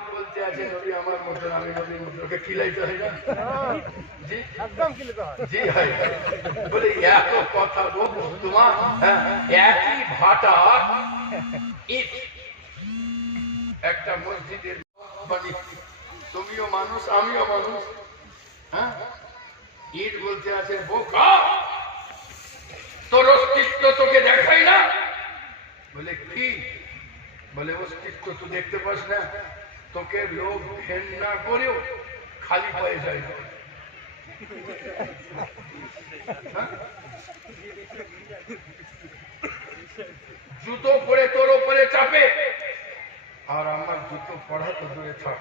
লোক বলতে আছে নবী আমার মতন, আমি নবীর মতন, ওকে খিলাইতে হয় না? জি একদম খিলাইতে হয়। জি হয়। বলে এত কথা বলবো তোমার একই ভাটা একটা মসজিদের বাড়ি, তুমিও মানুষ আমিও মানুষ। হ্যাঁ, ইট বলতে আছে বোকা, তোর অস্তিত্ব তোকে দেখাই না। বলে কি? বলে অস্তিত্ব তো দেখতে পাস না, তোকে লোক ঘেন্না করেও খালি পায়ে যায় না। জুতো পরে তোর ওপরে চাপে, আর আমার জুতো পড়া তো দূরে থাক,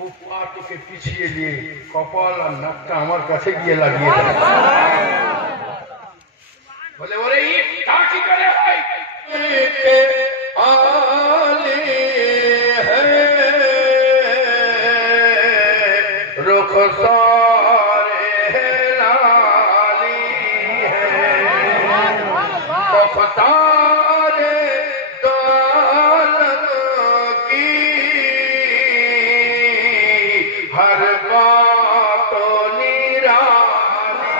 ও পা তোকে পিছিয়ে দিয়ে কপাল আর নাকটা আমার কাছে গিয়ে লাগিয়ে দেয়। বলে ওরে ইট তা কি করে হয়? আলে রুখসারে লালি মুখতারে দৌলত কি हर बात निराली।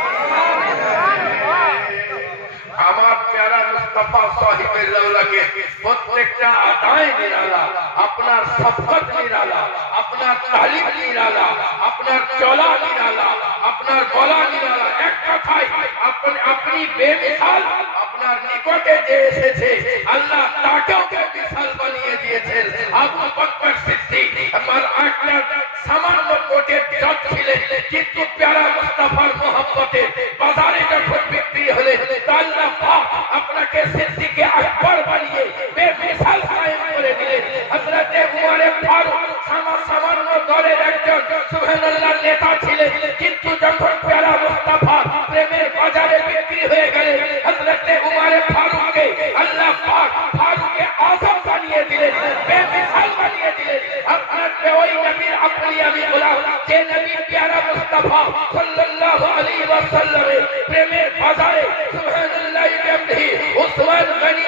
আমার প্যারা মুস্তাফা সাহিবের রওলাকে প্রত্যেকটা আদায় নিরালা, আপনার শফকত নিরালা, আপনার তালিম নিরালা, আপনার চলা নিরালা, আপনার বলা নিরালা। এক কথায় আপনি বেমিসাল, আপনার নিকটে যে এসেছে আল্লাহ তাকেও বেমিসাল বানিয়ে দিয়েছেন। আবু বকর সিদ্দিক আমার একটা সামান্য কোটের জজ ছিলেন, কিন্তু প্যারা মুস্তাফার মোহাম্মতে বাজারে যখন বিক্রি হলেন, আল্লাহ পাক আপনাকে সিদ্দিকে আকবর বানিয়ে বেমিসাল কায়েম করে দিলেন। হযরত উমর ফারুক সামান্য দলের একজন সুবহানাল্লাহ নেতা ছিলেন, কিন্তু যখন প্যারা মুস্তাফা প্রেমের বাজারে বিক্রি হয়ে গেলেন, হযরত উমর ফারুককে আল্লাহ পাক ফারুকে আযম বানিয়ে দিলেন, বেমিসাল বানিয়ে দিলেন। আপনার ওই নবীর আপনি আমি বললাম যে নবী প্যারা মুস্তাফা সাল্লাল্লাহু আলাইহি ওয়াসাল্লামের প্রেমের বাজারে সুবহানাল্লাহ বিহামদিহি উসমান গনি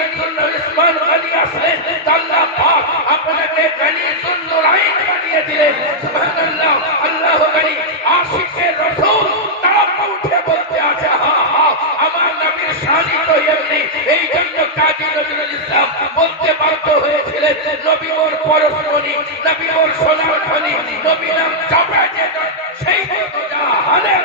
উসমান গনি আসলেন, আল্লাহ পাক আপনাকে গনি নুরাইন বানিয়ে দিলেন। সুবহানাল্লাহ, আল্লাহু গনি আশিকে রাসূল তারা উঠে বলতে আছে হ্যাঁ হ্যাঁ আমার নবীর শানি তো এমনি। এই জন্য কাজী নজরুল ইসলাম বলতে বাধ্য হয়েছিলেন নবী ওর পরশমণি, নবী ওর সোনার খনি, নবী নাম চাপা যে সেই তো জাহানে।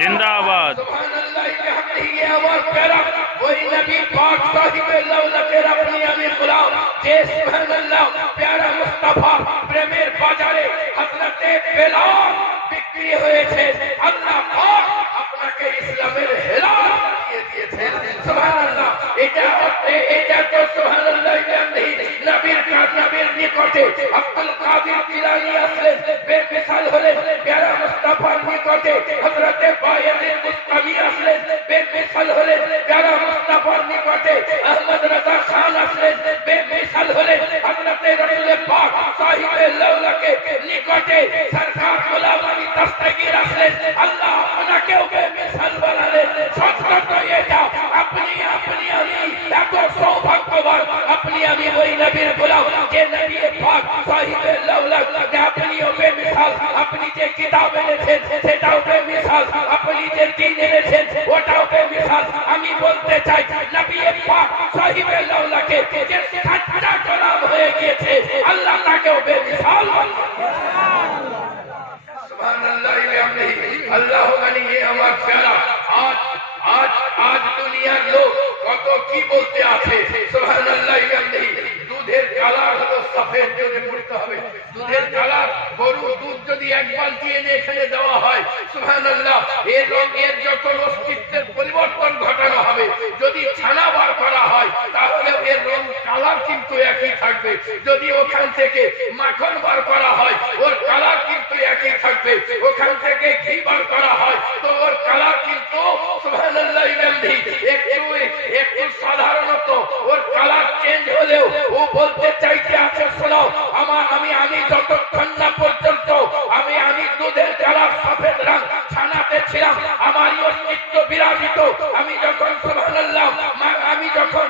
जिंदाबाद। सुभानअल्लाह बिहम्दिही। আমার প্যারা ওই নবী পাক সাহিবে লাউলাকে আপনি আমি গোলাম যে সুবহানাল্লাহ প্যারা মুস্তাফা প্রেমের বাজারে হযরতে বেলাল বিক্রি হয়েছে, আল্লাহ পাক আপনাকে ইসলামের হেলাল বানিয়ে দিয়েছেন। সুবহানাল্লাহ, এটা তো সুবহানাল্লাহ বিহামদিহি নবীর নিকটে আব্দুল কাদের জিলানী আসলেন, বেমিসাল হলেন। প্যারা মুস্তাফার নিকটে হযরতে বায়েজিদ বুস্তামি আসলেন, বেমিসাল হলেন। প্যারা মুস্তাফার নিকটে আহমদ রাজা খান আসলেন, বেমিসাল হলেন। হযরতে রাসূল পাক সাহিবে লাউলাকে নিকটে সরকার গোলাম আলী দস্তগীর আসলেন, আল্লাহ আপনাকেও বেমিসাল বানালেন। সত্য তো এটা, আপনি আমি এত সৌভাগ্যবান, আপনি আমি ওই নবীর গোলাম যে নবী পাক সাহিবে লাউলাকে আপনিও বেমিসাল। আপনি যে কিতাব এনেছেন সেটাও বেমিসাল, আপনি যে দ্বীন এনেছেন ওটাও বেমিসাল। আমি বলতে চাই নবী পাক সাহিবে লাউলাকে যে সাতটা গোলাম হয়ে গিয়েছে, আল্লাহ তাকেও বেমিসাল। সুবহানাল্লাহ বিহামদিহি। আল্লাহু গনি। আমার প্যারা আজ দুনিয়ার লোক কত কি বলতে আছে। সুবহানাল্লাহ বিহামদিহি। দুধের কালার হলো সফেদ, যদি পড়তে হবে দুধের কালার। গরুর দুধ যদি এক বালতি এনে এখানে দেওয়া হয়, সুবহানাল্লাহ, এর যখন অস্তিত্বের পরিবর্তন ঘটানো হবে, যদি ছানা বার করা হয় তাহলে এর রং কালার কিন্তু একই থাকবে। যদি ওখান থেকে মাখন বার করা হয় ওর কালার কিন্তু একই থাকবে। ওখান থেকে ঘি বার করা হয় তো ওর কালার কিন্তু সুবহানাল্লাহ একটু সাধারণত ওর কালার চেঞ্জ হলেও ও বলতে চাইতে আছে শোনো আমি যতক্ষণ না পর্যন্ত আমি দুধের সফেদ রং ছানাতে ছিলাম, আমারই অস্তিত্ব বিরাজিত। আমি যখন সুবহানাল্লাহ, আমি যখন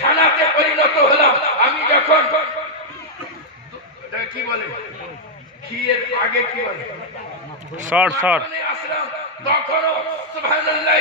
ছানাতে পরিণত হলাম, আমি যখন কি বলে ঘিয়ের আগে কি বলে শর্ট আসলাম, তখনও সুবহানাল্লাহ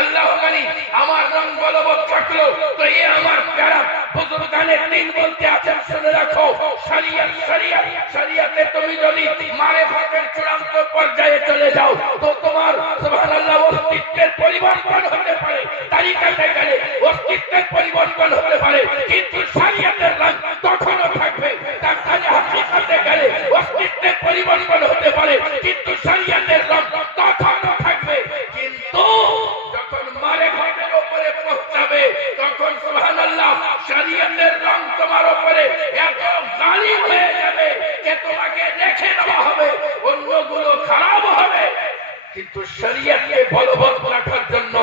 আল্লাহ মানি আমার রং বলবৎ থাকলো। তো এ আমার প্যারা বুজুর্গানের দিন বলতে আছেন, শুনে রাখো শরিয়ত শরিয়ত শরিয়তে তুমি যদি মারিফাতের চূড়ান্ত পর্যায়ে চলে যাও তো তোমার সুবহানাল্লাহ অস্তিত্বের পরিবর্তন হতে পারে, তারিকাতে গেলে অস্তিত্বের পরিবর্তন হতে পারে, কিন্তু শরিয়তের রং তখনও থাকবে। তার কাছে হাকিকতে গেলে অস্তিত্বের পরিবর্তন হতে পারে, কিন্তু শরিয়তের রং তখনও থাকবে। কিন্তু যখন মারিফাতের উপরে পৌঁছাবে তখন সুবহানাল্লাহ শরিয়তের রং তোমার উপরে এত গালিব হয়ে যাবে যে তোমাকে রেখে দেওয়া হবে, অন্যগুলো খারাপ হবে। কিন্তু শরিয়তকে বলবৎ রাখার জন্য,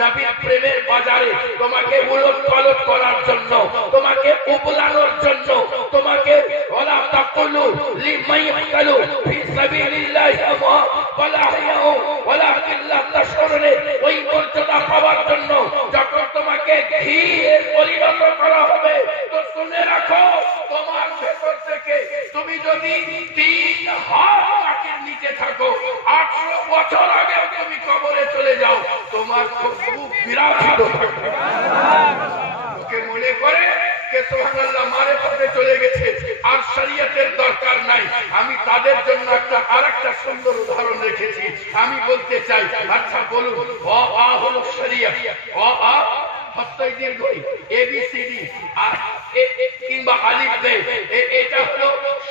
নবীর প্রেমের বাজারে তোমাকে উলট-পালট করার জন্য, তোমাকে উপলানোর জন্য, তোমাকে ওয়ালা তাকুলু লিমান ইয়াকতালু ফি সাবিলিল্লাহি ওয়ালা ইয়াহু ওয়ালাকিন লা তাশউরুন, ওই মর্যাদা পাওয়ার জন্য যখন তোমাকে ঘিয়ে পরিণত করা হবে, তো শুনে রাখো তোমার ভেতর থেকে তুমি যদি 3 হাত মাটির নিচে থাকো, 800 বছর আগে তুমি কবরে চলে যাও, তোমার খুব বিরাজিত থাকবে। ওকে মনে করে কে সুবহানাল্লাহ মারিফাতে চলে গেছে, আর শরিয়তের দরকার নাই। আমি তাদের জন্য আরেকটা সুন্দর উদাহরণ রেখেছি, আমি বলতে চাই। আচ্ছা বলুন, অ আ হলো শরিয়ত, অ আ হস্তই দীর্ঘই ABCD আর কিংবা আলিফ বে, এটা হলো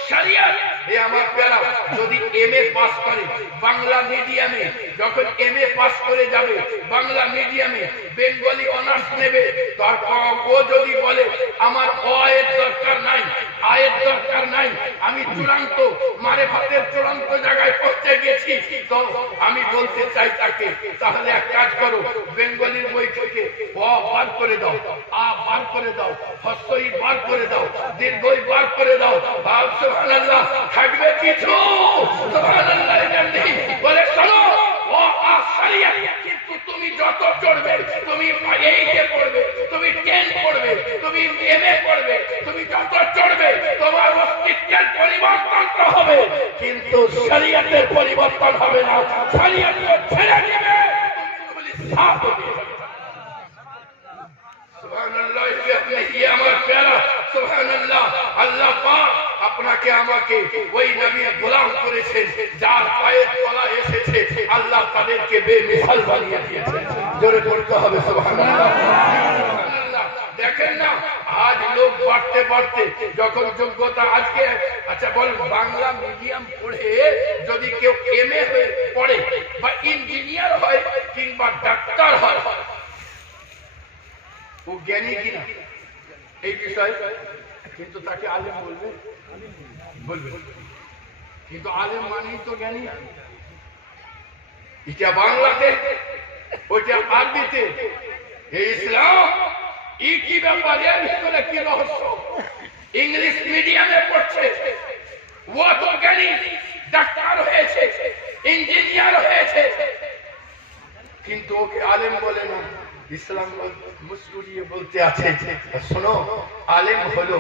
শরিয়ত। এ আমার প্যারা যদি MA পাস করে বাংলা মিডিয়ামে, যখন MA পাস করে যাবে বাংলা মিডিয়ামে, বেঙ্গলি অনার্স নেবে, তারপর ও যদি বলে আমার অ এর দরকার নাই, আয়ের দরকার নাই, আমি চূড়ান্ত মারিফাতের চূড়ান্ত জায়গায় পৌঁছে গেছি, তো আমি বলতে চাই তাকে, তাহলে এক কাজ করো, বেঙ্গলির বই থেকে অ বার করে দাও, আ বার করে দাও, হস্তই বার করে দাও, দীর্ঘই বার করে দাও, সুবহানাল্লাহ থাকবে কিছু। সুবহানাল্লাহ বলে শোনো, ও আ শরিয়ত, কিন্তু তুমি যত চড়বে, তুমি 8 পড়বে, তুমি 10 পড়বে, তুমি MA পড়বে, তুমি যত চড়বে তোমার অস্তিত্বের পরিবর্তন তো হবে, কিন্তু শরিয়তের পরিবর্তন হবে না। শরিয়তকে ছেড়ে দিবে, তুমি সাফ হবে। সুবহানাল্লাহ, ये আমার প্যারা সুবহানাল্লাহ। আল্লাহ পাক আপনাকে আমাকে ওই নবীর গোলাম করেছেন, যার পায়ের তলা এসেছে আল্লাহ তাদেরকে বেমিসাল বানিয়ে দিয়েছেন। জোরে পড়তে হবে সুবহানাল্লাহ। সুবহানাল্লাহ। দেখেন না, আজ লোক বাড়তে বাড়তে যখন যোগ্যতা, আজকে আচ্ছা বল, বাংলা মিডিয়াম পড়ে যদি কেউ MA হয়ে পড়ে বা ইঞ্জিনিয়ার হয় কিংবা ডাক্তার হয়, ও জ্ঞানী কিনা এই বিষয়ে, কিন্তু তাকে আলেম বলবে, কিন্তু আলেম মানেই তো জ্ঞানী। এটা বাংলাতে, ওইটা আরবিতে। এই ইসলাম কি ব্যাপার, এর ভিতরে কি রহস্য? ইংলিশ মিডিয়ামে পড়ছে, ও তো জ্ঞানী, ডাক্তার হয়েছে, ইঞ্জিনিয়ার হয়েছে, কিন্তু ওকে আলেম বলে না। ইসলাম মুসকুরিয়ে বলতে আছে, শোনো, আলেম হলো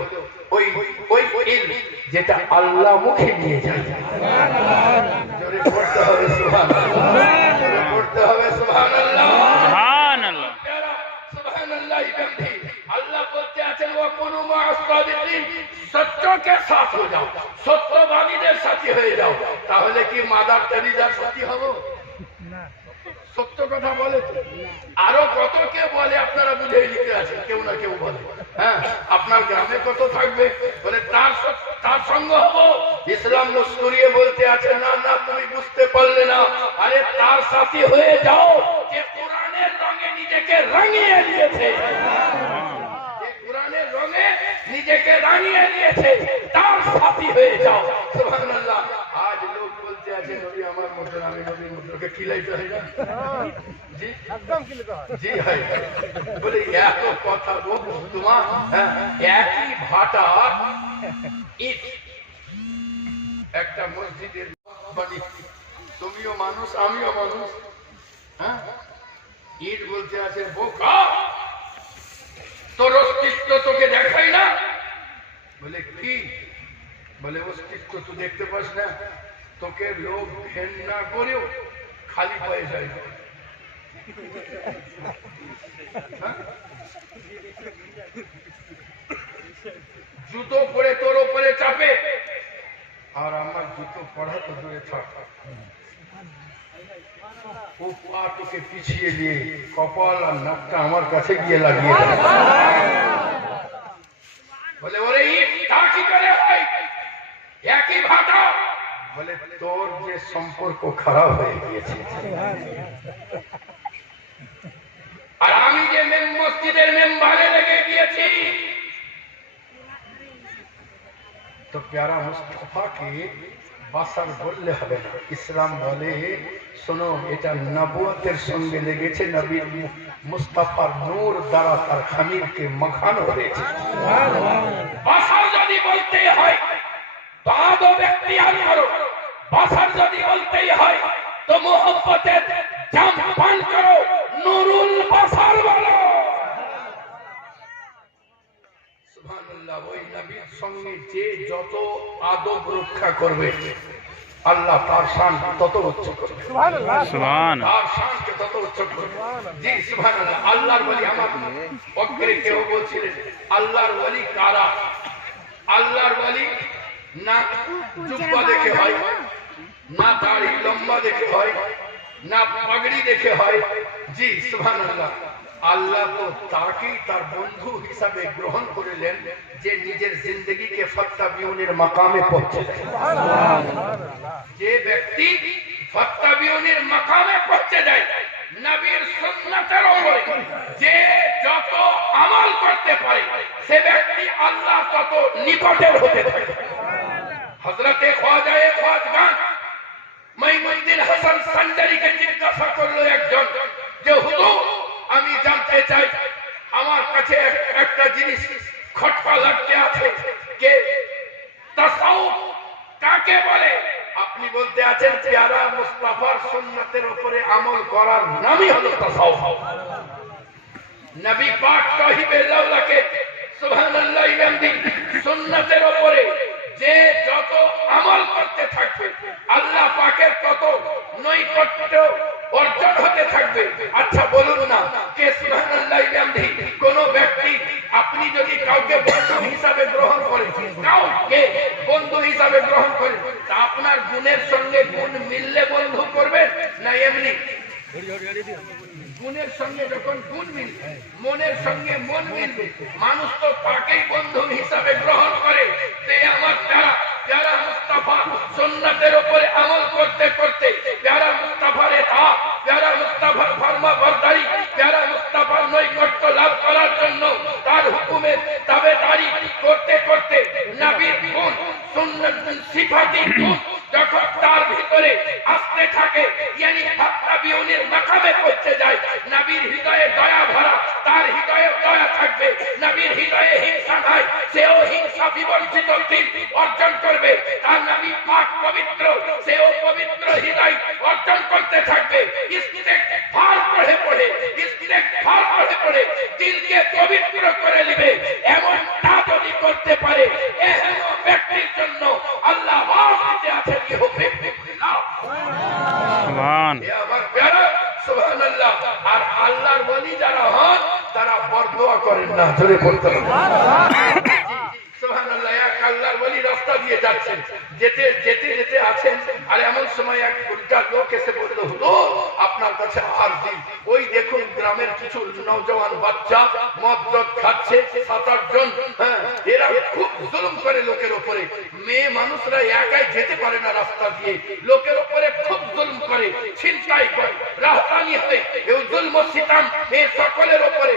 ওই ইলম যেটা আল্লাহ মুখে নিয়ে যায়। জোরে পড়তে হবে সুবহানাল্লাহ, জোরে পড়তে হবে সুবহানাল্লাহ, সুবহানাল্লাহ, সুবহানাল্লাহ। আল্লাহ বলতে আছেন, ওয়া কুনু মা'আস সাদিকিন, সত্যকে সাথ হয়ে যাও, সত্যবাদীদের সাথী হয়ে যাও। তাহলে কি মাদার তেরেসার সাথী হব? সত্য কথা বলে, আরো কত কে বলে, আপনারা বুঝে লিখে আছেন, কেউ না কেউ বলে। হ্যাঁ, আপনার গ্রামে কত থাকবে বলে তার সঙ্গ হবো। ইসলাম মুস্কুরিয়ে বলতে আছে, না না, তুমি বুঝতে পারলে না, আরে তার সাথী হয়ে যাও যে কোরআনের রঙে নিজেকে রাঙিয়ে দিয়েছে, কোরআনের রঙে নিজেকে রাঙিয়ে দিয়েছে, তার সাথী হয়ে যাও। সুবহানাল্লাহ। আজ লোক বলতে আছে, নবী আমার মতো, আমি নবীর মতো, খিলাইতে হয় না? জি একদম খিলাইতে হয়। জি হয়, বলে এত কথা তোমার একই ভাটা ইট একটা মসজিদের তুমিও মানুষ আমিও মানুষ। হ্যাঁ, ইট বলতে আছে বোকা, তোর অস্তিত্ব তোকে দেখাই না। বলে কি? বলে অস্তিত্ব তুই দেখতে পাস না? তোকে লোক ঘেন্না করেও খালি পায়ে যায়। হ্যাঁ? জুতো পরে তোর উপরে চাপে, আর আমার জুতো পড়া তো দূরে থাক, ও পা তোকে পিছিয়ে দিয়ে কপাল আর নাকটা আমার কাছে গিয়ে লাগিয়ে দেয়। বলে ওরে ইট তা কি করে হয়? একই ভাটা। বলে তোর যে সম্পর্ক খারাপ হয়ে গিয়েছে, আর আমি যে মসজিদের মেম্বারে লেগে গিয়েছি, তো প্যারা মুস্তাফাকে বাসার বললে হবে না। ইসলাম বলে শোনো, এটা নবুয়তের সঙ্গে লেগেছে, নবী মুস্তাফার নূর দ্বারা তার খামিরকে মাখানো হয়েছে। বাসার যদি বলতেই হয় তো আদো ব্যক্তি আর করো, বাসার যদি বলতেই হয় তো মোহব্বতের জাম পান করো, নুরুল বাসার বলো। সুবহানাল্লাহ। ওই নবীর সঙ্গে যে যত আদব রক্ষা করবে, আল্লাহ তার শান তত উচ্চ করবে। সুবহানাল্লাহ, তার শানকে তত উচ্চ করবে। জি সুবহানাল্লাহ। আল্লাহর ওলি, আমার অগ্রে কেউ বলছিলেন আল্লাহর ওলি কারা? আল্লাহর ওলি না জুব্বা দেখে হয়, না দাড়ি লম্বা দেখে হয়, না পাগড়ি দেখে হয়। জি সুবহানাল্লাহ। আল্লাহ তো তাকেই তার বন্ধু হিসাবে গ্রহণ করিলেন যে নিজের জিন্দগিকে ফত্তাবিউনের মাকামে পৌঁছে দেয়। যে ব্যক্তি ফত্তাবিউনের মাকামে পৌঁছে যায়, নবীর সুন্নাতের উপরে যে যত আমল করতে পারে, সে ব্যক্তি আল্লাহ তত নিকটের হতে থাকে। হযরতে খ্বাজায়ে খ্বাজগান মাইমুদ্দিন হাসান সান্ডারিকে জিজ্ঞাসা করলো একজন যে হুজুর, আমি জানতে চাই, আমার কাছে একটা জিনিস খটকা লাগতে আছে, কে তাসাউফ কাকে বলে? আপনি বলতে আছেন পেয়ারা মুস্তাফার সুন্নাতের উপরে আমল করার নামই হলো তাসাউফ। নবী পাক সাহিবে লাউলাকে সুবহানাল্লাহ ইলামদি সুন্নাতের উপরে যে যত আমল করতে থাকবে, আল্লাহ পাকের তত নৈকট্য অর্জন হতে থাকবে। আচ্ছা বলুন না, কে সুবহানাল্লাহ ইলামদি কোন ব্যক্তি, আপনি যদি কাউকে বন্ধু হিসাবে গ্রহণ করেন, কাউকে বন্ধু হিসাবে গ্রহণ করেন, তা আপনার গুণের সঙ্গে গুণ মিললে বন্ধু করবেন না এমনি? গুণের সঙ্গে যখন গুণ মিলবে, মনের সঙ্গে মন মিলবে, মানুষ তো তাকেই বন্ধু হিসাবে গ্রহণ করে। আমার প্যারা মুস্তাফা সুন্নাতের উপরে আমল করতে করতে, প্যারা মুস্তাফার ইতাআত, প্যারা মুস্তাফার ফরমাবরদারি, প্যারা মুস্তাফার নৈকট্য লাভ করার জন্য তার হুকুমের তাবেদারি করতে করতে নবীর গুণ, সুন্নাত, সিফাতি গুণ যখন তার ভিতরে আসতে থাকে, ইয়ানি ফত্তাবিউনের মাকামে পৌঁছে যায়, নবীর হৃদয়ে দয়া ভরা, তার হৃদয়ে দয়া থাকবে। নবীর হৃদয়ে হিংসা নাই, সেও হিংসা বিবর্জিত দিন অর্জন করবে। তার নবী পাক পবিত্র, সেও পবিত্র হৃদয় অর্জন করতে থাকবে। ইস্তিগফার পড়ে পড়ে, ইস্তিগফার পড়ে পড়ে দিলকে পবিত্র করে নেবে। এমনটা যদি করতে পারে, এহেন ব্যক্তির জন্য আল্লাহ ওয়াজিদে আছেন কি হবে না? সুবহান আমার প্যারা সুবহানাল্লাহ। আর আল্লাহর ওলি যারা হন, তারা বরদোয়া করেন না, জোরে পড়তে হবে সুবহানাল্লাহ। এক আল্লাহর ওলি রাস্তা দিয়ে যাচ্ছেন, যেতে যেতে যেতে আছেন, আর এমন সময় এক উল্টা লোক এসে বলল, হুজুর আপনার কাছে আর দিন, ওই দেখুন গ্রামের কিছু নওজওয়ান বাচ্চা মদ খাচ্ছে, 7-8 জন, হ্যাঁ, এরা খুব জুলুম করে লোকের উপরে। মেয়ে মানুষরা একাই যেতে পারে না রাস্তা দিয়ে, লোকের উপরে খুব জুলুম করে, ছিনতাই করে, রাহতানি হয়, এই জুলম ও সিতাম এই সকলের উপরে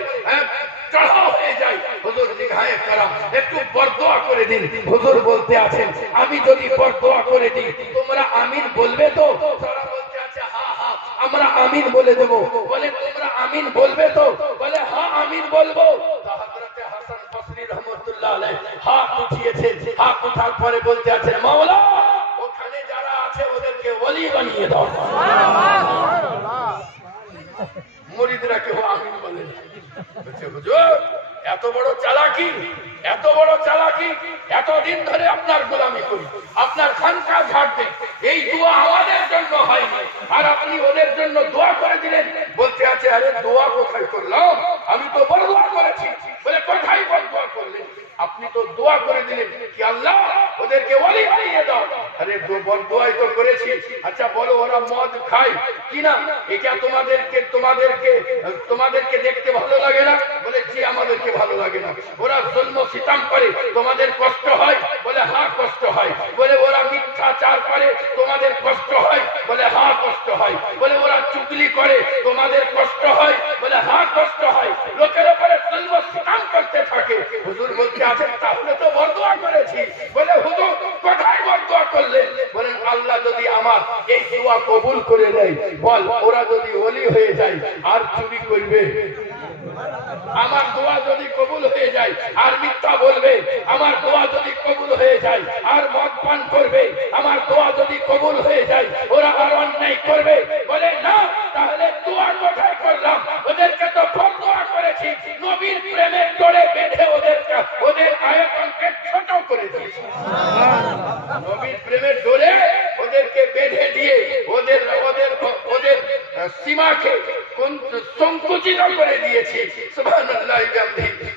চড়াও হয়ে যায়। হুজুর দিঘায়ে কারাম একটু বরদোয়া করে দিন। হুজুর বলতে আছেন, আমি যদি বরদোয়া করে দিই, তোমরা আমিন বলবে তো? তারা বলতে আছে, হ্যাঁ হ্যাঁ আমরা আমিন বলে দেব। বলে তোমরা আমিন বলবে তো? বলে হ্যাঁ আমিন বলবো। হযরত হাসান বসরি রাহমাতুল্লাহ আলাইহি হাত উঠিয়েছেন, হাত উঠার পরে বলতে আছেন, মাওলা ওখানে যারা আছে ওদেরকে ওলি বানিয়ে দাও। মুরিদরা কেউ আমিন বলেন। বলছে হুজুর এত বড় চালাকি, এত বড় চালাকি, এতদিন ধরে আপনার গোলামি করি, আপনার খানকা ঝাড় দেন, এই দোয়া আমাদের জন্য হয়নি আর আপনি ওদের জন্য দোয়া করে দিলেন। বলতে আছে আরে দোয়া কোথায় করলাম, আমি তো বড় দোয়া করেছি। বলে কোথায় বড় দোয়া করলেন? আপনি তো দোয়া করে দিলেন কি আল্লাহ ওদেরকে ওলি বানিয়ে দাও। আরে দোয়াই তো করেছি। আচ্ছা বলো ওরা মদ খায় কিনা, এটা তোমাদেরকে দেখতে ভালো লাগে না? বলে জি আমাদেরকে ভালো লাগে না। ওরা জুলম সিতাম করে, তোমাদের কষ্ট হয়? বলে হ্যাঁ কষ্ট হয়। বলে ওরা মিথ্যাচার করে, তোমাদের কষ্ট হয়? বলে হ্যাঁ কষ্ট হয়। বলে ওরা চুগলি করে, তোমাদের কষ্ট হয়? বলে হ্যাঁ কষ্ট হয়। লোকের উপরে জুলম সিতাম করতে থাকে। হুজুর বলতে আছে তাহলে তো বরদোয়া করেছি। বলে হুজুর কোথায় বরদোয়া করলে? বলেন আল্লাহ যদি আমার এই দোয়া কবুল করে নেয়, বল ওরা যদি ওলি হয়ে যায় আর চুরি করবে? আমার দোয়া যদি কবুল হয়ে যায় আর মিথ্যা বলবে? আমার দোয়া যদি কবুল হয়ে যায় আর মদ পান করবে? আমার দোয়া যদি কবুল হয়ে যায় ওরা আর অন্যায় করবে? বলে না, তাহলে দোয়া কোথায় করলাম? ওদেরকে তো বরদোয়া করেছি, নবীর প্রেমের ডোরে বেঁধে ওদের আয়তনকে ছোট করে দিয়েছি। নবীর প্রেমের ডোরে ওদেরকে বেঁধে দিয়ে ওদের সীমাকে সংকুচিত করে দিয়েছি। সুবহানাল্লাহ।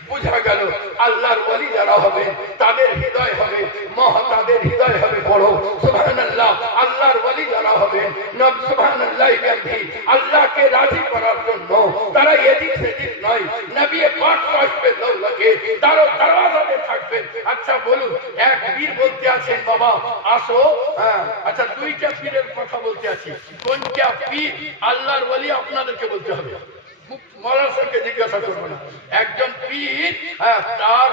বুঝা গেল আল্লাহর ওলি যারা হবে তাদের হৃদয় হবে তাদের হৃদয় হবে বড়। সুবহানাল্লাহ। আল্লাহর ওলি যারা হবে সুবহানাল্লাহ আল্লাহকে রাজি করার জন্য তারা এদিক সেদিক নয়, নবী পাক আসবে দৌলকে তার দরওয়াজাতে থাকবেন। আচ্ছা বলুন, এক পীর বলতে আছেন বাবা আসো, আচ্ছা দুইটা পীরের কথা বলতে আছি, কোনটা পীর আল্লাহর ওলি আপনাদেরকে বলতে হবে, মৌলানা সাহেবকে জিজ্ঞাসা করবো না। একজন পীর, তার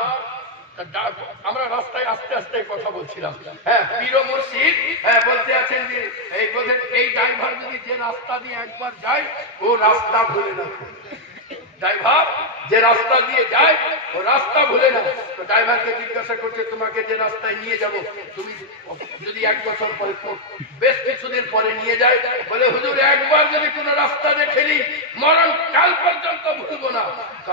আমরা রাস্তায় আস্তে আস্তে কথা বলছিলাম, পীর ও মুর্শিদ বলতে আছেন যে এই ড্রাইভার যদি যে রাস্তা দিয়ে একবার যায় ও রাস্তা ভুলে না। ড্রাইভার যে রাস্তা দিয়ে যায় ও রাস্তা ভুলে না। তো ড্রাইভারকে জিজ্ঞাসা করছে তোমাকে যে রাস্তায় নিয়ে যাব তুমি যদি 1 বছর পরে বেশ কিছুদিন পরে নিয়ে যায়? বলে হুজুর একবার যদি কোনো রাস্তা দেখেনি মরণ কাল পর্যন্ত ভুলবো না।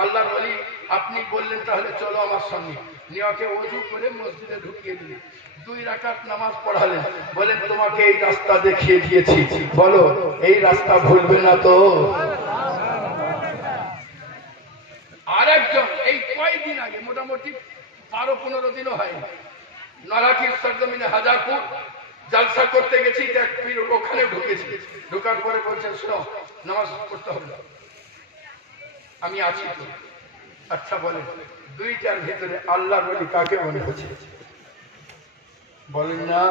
আল্লাহর ওলি আপনি বললেন তাহলে চলো আমার সঙ্গে। নিয়াকে ওযু করে মসজিদে ঢুকিয়ে দিলেন, 2 রাকাত নামাজ পড়ালেন, বলেন তোমাকে এই রাস্তা দেখিয়ে দিয়েছি, বলো এই রাস্তা ভুলবে না তো? আরেকজন এই কয়েকদিন আগে মোটামুটি 12-15 দিনও হয়নি, নরাকির সরজমিনে হাজারপুর জলসা করতে গেছি, ওখানে ঢুকেছি। ঢোকার পরে বলছেন শোনো নামাজ পড়তে হবে, আমি আছি তো। আচ্ছা বলেন 2টার ভিতরে আল্লাহর ওলি কাকে মনে হচ্ছে? বলেন না।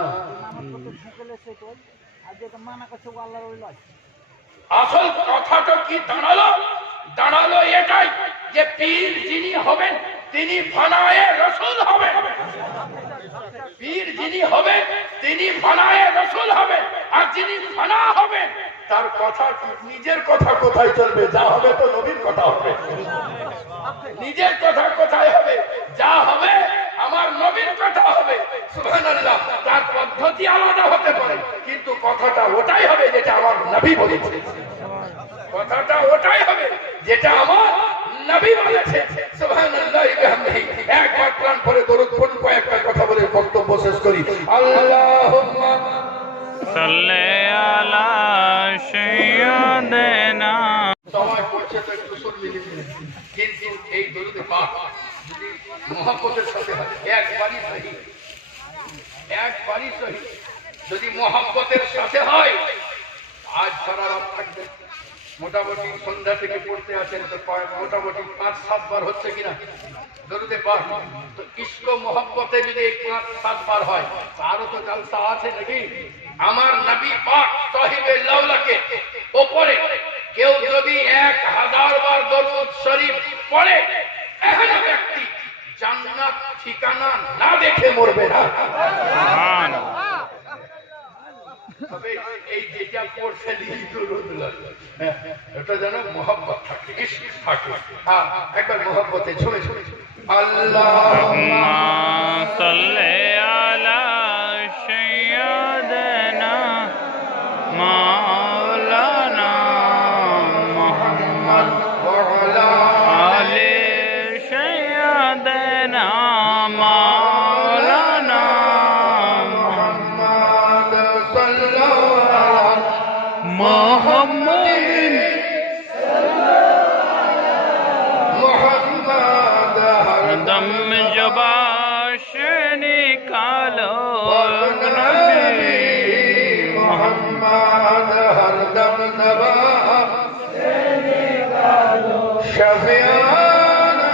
আসল কথাটা কি দাঁড়ালো এটাই যে পীর যিনি হবেন তিনি ফানায়ে রাসূল হবেন। পীর যিনি হবেন তিনি ফানায়ে রাসূল হবেন, আর যিনি ফানা হবেন তার কথা নিজের কথা কোথায় চলবে? যা হবে তো নবীর কথা হবে। নিজের কথা কোথায় হবে? যা হবে আমার নবীর কথা হবে। সুবহানাল্লাহ। তার পদ্ধতি আলাদা হতে পারে কিন্তু কথাটা ওটাই হবে যেটা আমার নবী বলেছে। কথাটা ওটাই হবে যেটা আমার নবী বলেছে। সুবহানাল্লাহ। একবার প্রাণ করে দরুদ পড়ুন, কয়েকটা কথা বলে বক্তব্য শেষ করি। আল্লাহুম্মা সাল্লি আলা সাইয়্যিদিনা। সময় পড়ছে তো একটু শুনলে কিন্তু এই দরুদে পাক যদি মহব্বতের সাথে হয় একবারই সহি, যদি মহব্বতের সাথে হয় আজ সারা রাত থাকবে। মোটামুটি সন্ধ্যা থেকে পড়তে আছেন তো মোটামুটি 5-7 বার হচ্ছে কিনা দরুদে পাক। তো ইশক মহব্বতে যদি 5-7 বার হয় আরো তো জলসা আছে নাকি? আমার নবী পাক সাহিবে লাউলাকে উপরে কেউ যদি 1000 বার দরুদ শরীফ পড়ে এমন ব্যক্তি জান্নাত ঠিকানা না দেখে মরবে না। তবে এই যেটা পড়ছেন এটা যেন মহব্বত থাকে, ইশক থাকে। একবার মহব্বতে ঝুমে আল্লাহুম্মা সাল্লি আলা সাইয়্যিদিনা مولانا محمد وعلى آل سيدنا مولانا محمد صلى الله محمد محمد दम जबाश निकालो नबी मोहम्मद हरदम नवा शफियाना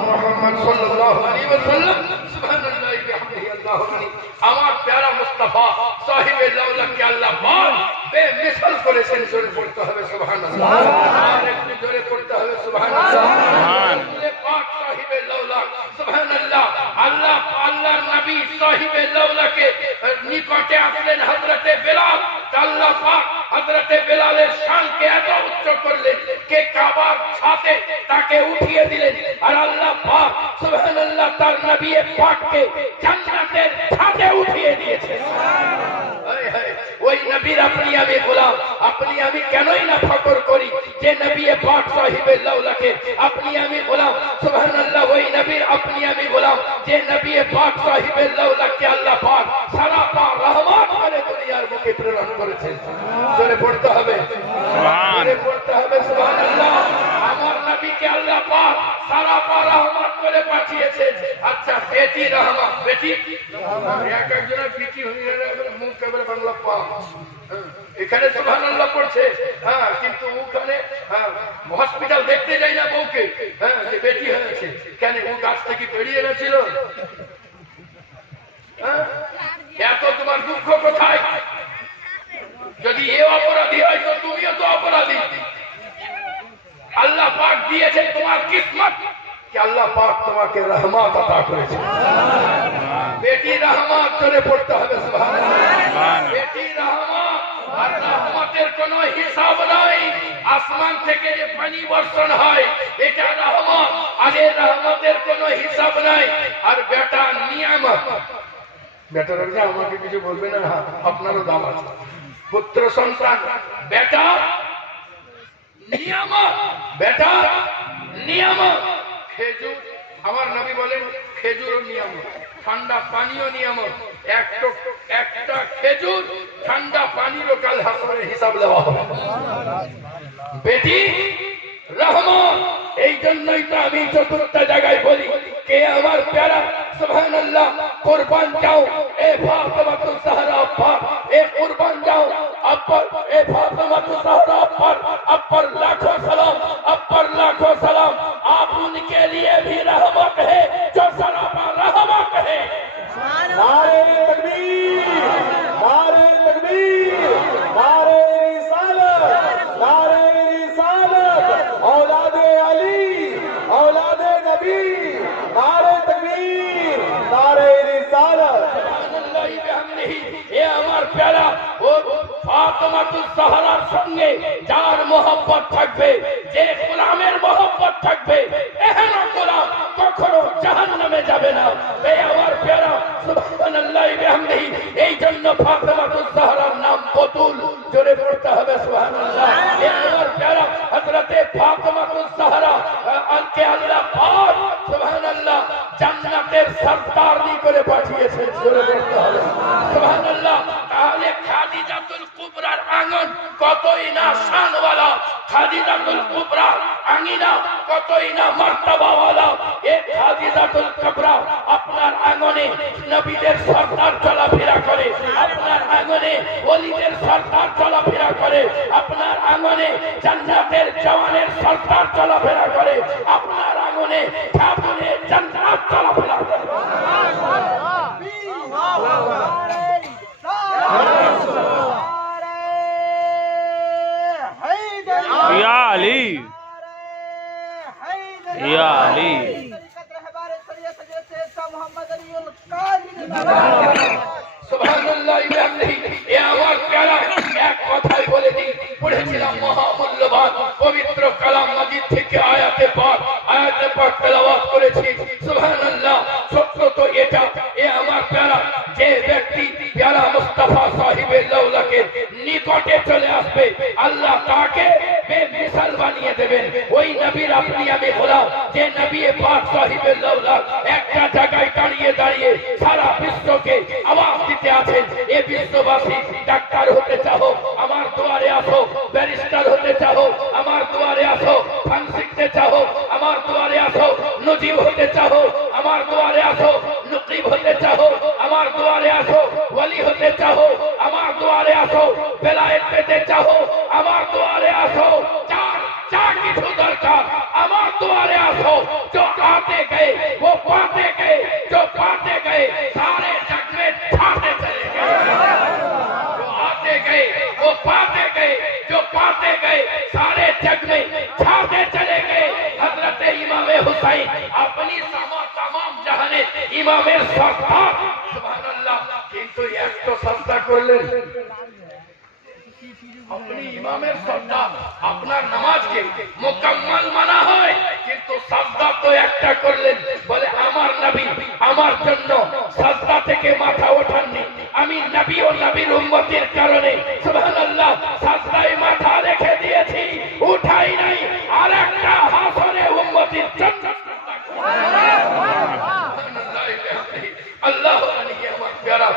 मोहम्मद सल्लल्लाहु अलैहि वसल्लम सुबहानल्लाहि बिहम्दिही अल्लाहु अकबर আমার প্যারা মুস্তাফা সাহিবে লাউলাকে আল্লাহ পাক বেমিসাল করেছেন জোরে পড়তে হবে সুবহানাল্লাহ আর একটু জোরে পড়তে হবে সুবহানাল্লাহ রাসূল পাক সাহিবে লাউলা সুবহানাল্লাহ আল্লাহ আল্লাহর নবী সাহিবে লাউলাকে নিকটে আসলেন হযরতে বেলাল আল্লাহ পাক হযরতে বেলালের শানকে এত উচ্চ করলেন কে কাবার ছাতে তাকে উঠিয়ে দিলেন আর আল্লাহ পাক সুবহানাল্লাহ তার নবী পাককে জান্নাতের ছাদে উঠিয়ে দিয়েছে ওই নবীর আপনি আমি গোলাম আপনি আমি কেনই না ফকর করি যে নবী পাক সাহিবে লাউলাকে আপনি আমি গোলাম সুবহানাল্লাহ ওই নবীর আপনি আমি গোলাম যে নবী পাক সাহিবে লাউলাকে আল্লাহ পাক সারা পা রহমত করে দুনিয়ার মুখে প্রেরণ করেছেন জোরে পড়তে হবে জোরে পড়তে হবে সুবহানাল্লাহ আমার নবীকে আল্লাহ পাক সারা পা রহমত করে পাঠিয়েছেন আচ্ছা বেটি রহমত বেটি এক একজনের পিটি হয়ে গেলে মুখ কেবল বাংলা পা এখানে সুবহানাল্লাহ পড়ছে হ্যাঁ কিন্তু ওখানে হসপিটাল দেখতে যাই না বউকে হ্যাঁ যে বেটি হয়েছে কেন ও গাছ থেকে বেরিয়ে গেছিল এত তোমার দুঃখ কোথায় যদি এ অপরাধী হয় তো তুমিও তো অপরাধী আল্লাহ পাক দিয়েছেন তোমার কিসমত कि अल्लाह पाक तुम्हें रहमत अता करेছে बेटी रहमत করে পড়তে হবে সুবহানাল্লাহ बेटी रहमत আর রহমতের কোনো হিসাব নাই আসমান থেকে যে পানি বর্ষণ হয় এটা রহমত আর এই রহমতের কোনো হিসাব নাই আর বেটা নিয়ামত বেটার আগে আমাকে কিছু বলবে না আপনারও দাম আছে পুত্র সন্তান বেটা নিয়ামত বেটা নিয়ামত খেজুর আমার নবী বলেন খেজুরও নিয়ামত ঠান্ডা পানিও নিয়ামত একটা খেজুর ঠান্ডা পানিরও কাল হাসরে হিসাব দেওয়া হবে বেটি রহমত এই জন্যই তো আমি চতুর্থ জায়গায় বলি কে আমার প্যারা সুবহানাল্লাহ কুরবান যাও এ ফাতেমাতুজ জাহরা পাক এ কুরবান যাও अब्बर ए फातिमातुज ज़हरा पर अब्बर लाखों सलाम अब्बर लाखों सलाम आप उनके लिए भी रहमत है जो सरापा रहमत है नारे तकबीर नारे तकबीर नारे रिसालत औलादे अली औलादे नबी नारे तकबीर नारे रिसालत ये हमार प्यारा वो ফাতেমাতুজ জাহরার সঙ্গে যার মোহব্বত থাকবে যে গোলামের মোহব্বত থাকবে এহেন গোলাম কখনো জাহান্নামে যাবে না এই আমার প্যারা সুবহানাল্লাহি বিহামদিহি এই জন্য ফাতেমাতুজ জাহরার নাম বতুল জোরে পড়তে হবে সুবহানাল্লাহ এই আমার প্যারা হযরতে ফাতেমাতুজ জাহরা আনকে আল্লাহ পাক সুবহানাল্লাহ জান্নাতের সরদারনি করে পাঠিয়েছেন জোরে পড়তে হবে সুবহানাল্লাহ তাহলে খাদিজাতুল কুবরার আঙ্গন কতই না শানওয়ালা খাদিজাতুল কুবরার আঙ্গিনা কতই না মার্তবাওয়ালা এই খাদিজাতুল কুবরা আপনার আঙ্গনে নবীদের সরদার চলাফেরা করে আপনার আঙ্গনে ওলিদের সরদার চলাফেরা করে আপনার আঙ্গনে জান্নাতের জওয়ানের সরদার চলাফেরা করে আপনার আঙ্গনে ঠাকুরের জান্নাত চলাফেরা করে या अली या अली সুবহানাল্লাহি বিহামদিহি এ আমার প্যারা এক কথাই বলে দিই পড়েছিলাম মহামূল্যবান পবিত্র কালাম মাজিদ থেকে আয়াতে পাক তেলাওয়াত করেছি সুবহানাল্লাহ আল্লাহকে নিকটে চলে আসবে, আল্লাহ তাকে বেমিসাল বানিয়ে দেবেন। ওই নবীর আপনি আমি গোলাম, যে নবী পাক সাহিবে লাউলা একটা জায়গায় দাঁড়িয়ে দাঁড়িয়ে সারা বিশ্বকে আওয়াজ দিতে আছেন, এ বিশ্ববাসী ডাক্তার হতে চাও আমার দুয়ারে আসো, ব্যারিস্টার হতে চাও আমার দুয়ারে আসো, ফান শিখতে চাও আমার দুয়ারে আসো, নজিব হতে চাও আমার দুয়ারে আসো, নকিব হতে চাও আমার দুয়ারে আসো, ওয়ালি হতে চাও আমার দুয়ারে আসো, বেলায়েত পেতে চাও আমার দুয়ারে আসো, যা কিছু দরকার আমার দুয়ারে আসো। जो आते गए वो पाते गए, जो पाते गए सारे जग में छाते चले गए। जो आते गए वो पाते गए, जो पाते गए सारे जग में छाते चले गए। हजरत इमाम हुसैन अपनी तमाम जहाने इमामेर सरदार, सुबहानाल्लाह। किंतु एक तो सजदा করলেন, अपनी इमामेर सरदार, আপনার নামাজকে মুকাম্মাল মানা হয়, কিন্তু সাজদা তো একটা করলেন। বলে আমার নবী আমার জন্য সাজদা থেকে মাথা ওঠাননি, আমি নবী ও নবীর উম্মতের কারণে সুবহানাল্লাহ সাজদায় মাথা রেখে দিয়েছি, উঠাই নাই। আরেকটা হাসরে উম্মতের জন্য আল্লাহ আমার প্যারা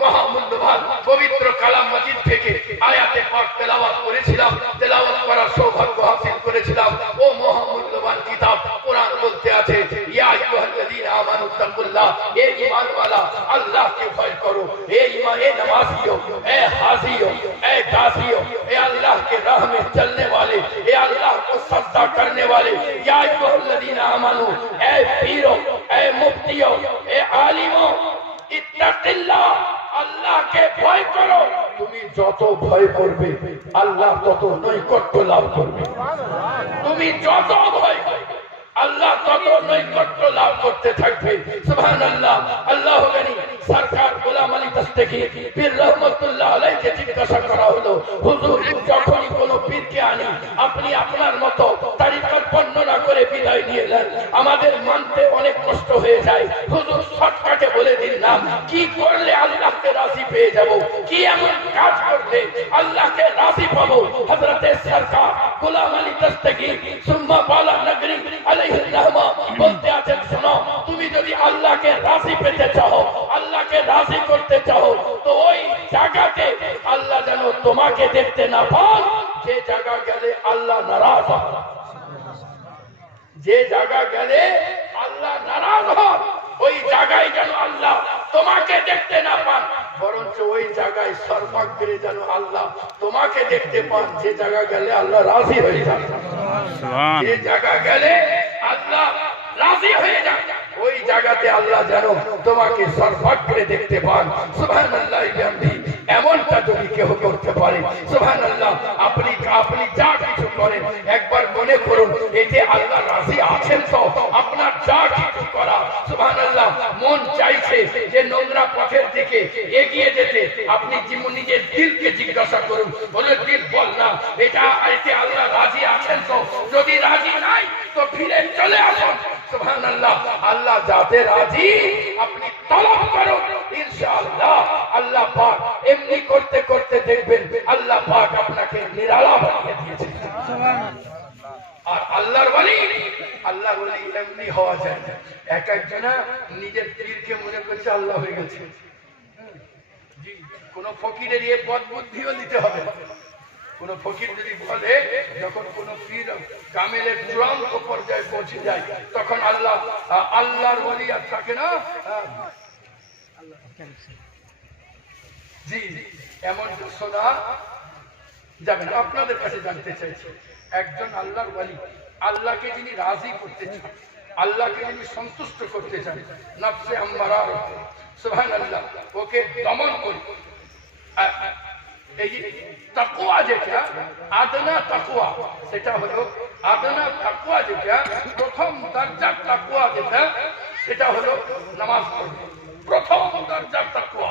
মহামূল্যবান পবিত্র কালাম মাজিদ থেকে আয়াতে পাক তেলাওয়াত করেছিলাম, তেলাওয়াত করার সৌভাগ্য হাসিল করেছিলাম। ও মহামূল্যবান কিতাব কোরআন বলতে আছে, ইয়া আইয়ুহাল্লাযীনা আমানু তাকুল্লাহ, এ ঈমানওয়ালা আল্লাহকে ভয় করো। এ ঈমান, এ নমাজিও, এ হাজিও, এ গাজিও, এ अल्लाह के राह में चलने वाले, ए अल्लाह को सजदा करने वाले, या अय्युहल्लज़ीना आमनू, ए पीरो, ए मुफ्तियो, ए आलिमो, इत्तक़िल्लाह, अल्लाह के भय करो। তুমি যত ভয় করবে আল্লাহ তত নৈকট্য লাভ করবে। তুমি যত ভয় করবে আল্লাহ তত নৈকট্য লাভ করতে থাকবে। সুবহানাল্লাহ। আল্লাহ গনি সরকার গোলাম আলী দস্তগী পীর রহমাতুল্লাহ আলাইহি জিজ্ঞাসা করা হলো, হুজুর যখনই কোনো পীরকে আনি আপনি আপনার মতো তরিকত বর্ণনা করে বিদায় নিয়ে নেন, আমাদের মানতে অনেক কষ্ট হয়ে যায়। হুজুর শর্টকাটে বলে দিন না, কি করলে আল্লাহকে রাজি পেয়ে যাব, কি এমন কাজ করলে আল্লাহকে রাজি পাবো। হযরতে সরকার গোলাম আলী দস্তগী সুম্মা বালা নগরী আলাইহির রহমা বলতে আছেন, শোনো, তুমি যদি আল্লাহকে রাজি পেতে চাও, আল্লাহকে রাজি করতে চাও, তো ওই জায়গাতে আল্লাহ যেন তোমাকে দেখতে না পান যে জায়গা গেলে আল্লাহ নারাজ হন। যে জায়গা গেলে আল্লাহ নারাজ হন ওই জায়গায় যেন আল্লাহ তোমাকে দেখতে না পান, বরঞ্চ ওই জায়গায় সর্বাগ্রে যেন আল্লাহ তোমাকে দেখতে পান যে জায়গা গেলে আল্লাহ রাজি হয়ে যায়। যে জায়গা গেলে আল্লাহ রাজি হয়ে যায় ওই জায়গাতে আল্লাহ যেন তোমাকে সর্বাগ্রে দেখতে পান। সুবহানাল্লাহ। এমনটা যদি কেউ করতে পারে, সুবহানাল্লাহ, আপনি যা কিছু করেন একবার মনে করুন এতে আল্লাহ রাজি আছেন তো। আপনার যা কিছু করা, সুবহানাল্লাহ, মন চাইছে যে নোংরা পথের দিকে এগিয়ে যেতে, আপনি নিজের দিলকে জিজ্ঞাসা করুন, বলে দিল বল না এটা এতে আল্লাহ রাজি আছেন তো। যদি রাজি নাই তো ফিরে চলে আসুন। সুবহানাল্লাহ। আল্লাহ যাতে রাজি আপনি তলব করুন, ইনশাআল্লাহ আল্লাহ পাক এমনি করতে করতে দেখবেন আল্লাহ পাক আপনাকে নিরালা বানিয়ে দিয়েছে। আর আল্লাহর ওয়ালি এমনি হওয়া যায় না। এক একজনা নিজের পীরকে মনে করছে আল্লাহ হয়ে গেছে। জি, কোন ফকিরের এ পদ বুদ্ধিও নিতে হবে। কোন ফকির যদি বলে, যখন কোন পীর কামেলের চূড়ান্ত পর্যায়ে পৌঁছে যায় তখন আল্লাহর ওয়ালি আর থাকে না। জি, এমন শোনা যাবে না। আপনাদের কাছে জানতে চাইছি, একজন আল্লাহর ওয়ালি, আল্লাহকে যিনি রাজি করতে চান, আল্লাহকে যিনি সন্তুষ্ট করতে চান, নফসে আম্মারা, সুবহানাল্লাহ, ওকে দমন করে এই তাকওয়া যেটা আদনা তাকওয়া, সেটা হলো আদনা তাকওয়া যেটা প্রথম দরজার তাকওয়া যেটা, সেটা হলো নামাজ পড়বে। প্রথম দরজার তাকওয়া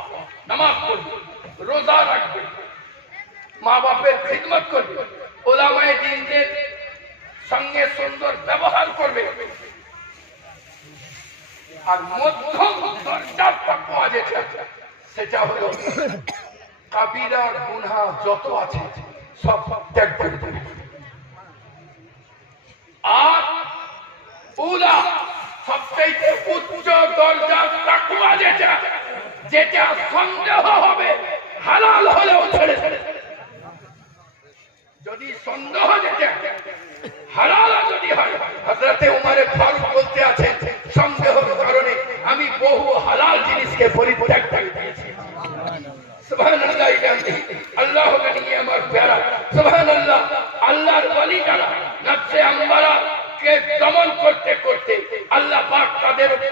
নামাজ পড়বে, রোজা রাখবে, মা বাপের খিদমত করবে, ওলামায়ে দ্বীনের সঙ্গে সুন্দর ব্যবহার করবে। আর মধ্যম দরজার তাকওয়া যেটা, সেটা হলো কাবিরা গুনাহ যত আছে সব ত্যাগ করে দেবে। আর উলা সবচেয়ে উচ্চ দরজার তাকওয়া যেটা সন্দেহ হবে হালাল হলেও ছেড়ে দেবে। যদি সন্দেহ যেটা হালাল যদি হয়, হযরতে উমরে ফারুক বলতে আছেন সন্দেহের কারণে আমি বহু হালাল জিনিসকে পরিত্যাগ করে দিয়েছি। সুবহানাল্লাহ। আল্লাহ নিয়ে আমার প্যারা সুবহানাল্লাহ। আল্লাহর ওলি যারা নফসে আম্মারা কে দমন করতে করতে আল্লাহ পাক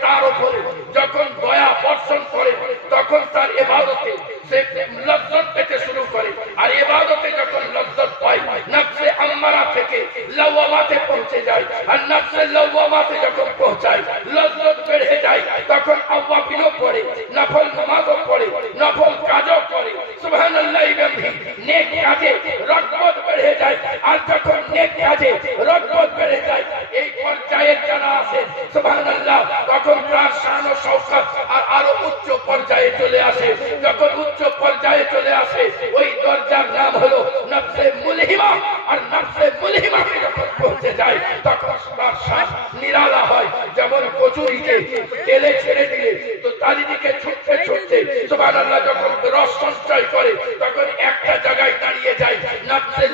তার উপরে যখন দয়া বর্ষণ করে তখন তার ইবাদতে সে লজ্জত পেতে শুরু করে। আর ইবাদতে যখন লজ্জত পায় নফসে আম্মারা থেকে লাওয়ামাতে পৌঁছে যায়। আর নফসে লাওয়ামাতে যখন পৌঁছায় লজ্জত বেড়ে যায় তখন আওয়াবিনও পড়ে, নফল নামাজও পড়ে, নফল কাজও করে। সুবহানাল্লাহ। নেক কাজে রগবত বেড়ে যায়। আর যখন নেক কাজে রগবত বেড়ে যায় এই পর্যায়ে যারা আছে সুবহানাল্লাহ তখন তার শান ও শওকত আর আরো উচ্চ পর্যায়ে চলে আসে। যখন উচ্চ পর্যায়ে চলে আসে ওই দরজার নাম হলো নফসে মুলহিমা। আর নফসে মুলহিমাকে যখন পৌঁছে যায় তখন তার শান নিরালা হয়। যেমন কচুরিকে তেলে ছেড়ে দিলে তো চারিদিকে ছুটতে ছুটতে সুবহানাল্লাহ যখন রস সঞ্চয় করে তখন একটা জায়গায় দাঁড়িয়ে যায়। নফসে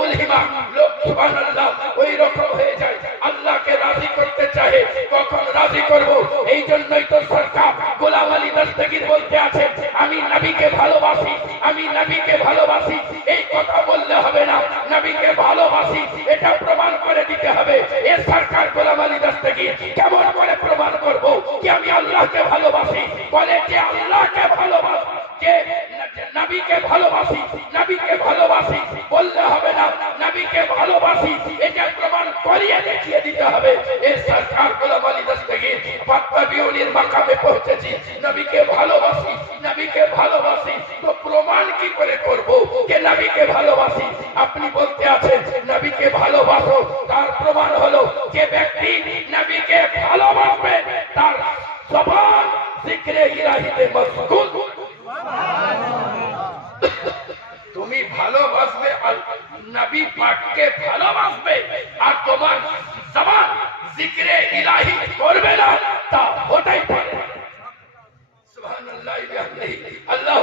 মুলহিমা লোক সুবহানাল্লাহ ওই রকম হয়ে যায়। আল্লাহকে রাজি করতে চাহে, কখন রাজি করব? এই জন্যই তো সরকার গোলাম আলী দস্তগীর বলতে আছে আমি নবীকে ভালোবাসি, আমি নবীকে ভালোবাসি। এই কথা বললে হবে না, নবীকে ভালোবাসি এটা প্রমাণ করে দিতে হবে। এ সরকার গোলাম আলী দস্তগীর কেমন করে প্রমাণ করব কি আমি আল্লাহকে ভালোবাসি? বলে যে আল্লাহকে ভালোবাসি, যে নবীকে ভালোবাসি, নবীকে ভালোবাসি বললে হবে না, নবীকে ভালোবাসি এটা প্রমাণ করিয়ে দেখিয়ে দিতে হবে। এই সরকার গোলাম আলী দস্তগীর ফাত্তাবিউলির মাকামে পৌঁছেছি, নবীকে ভালোবাসি, নবীকে ভালোবাসি। তো প্রমাণ কি করে করব যে নবীকে ভালোবাসি? আপনি বলতে আছেন নবীকে ভালোবাসো, তার প্রমাণ হলো যে ব্যক্তি নবীকে ভালোবাসবে তার জবান জিকরে ইলাহিতে মশগুল। তুমি ভালোবাসবে আর নবী পাককে ভালোবাসবে আর তোমার জবান জিকরে ইলাহি করবে না, তা হতেই পারে। সুবহানাল্লাহ। আল্লাহ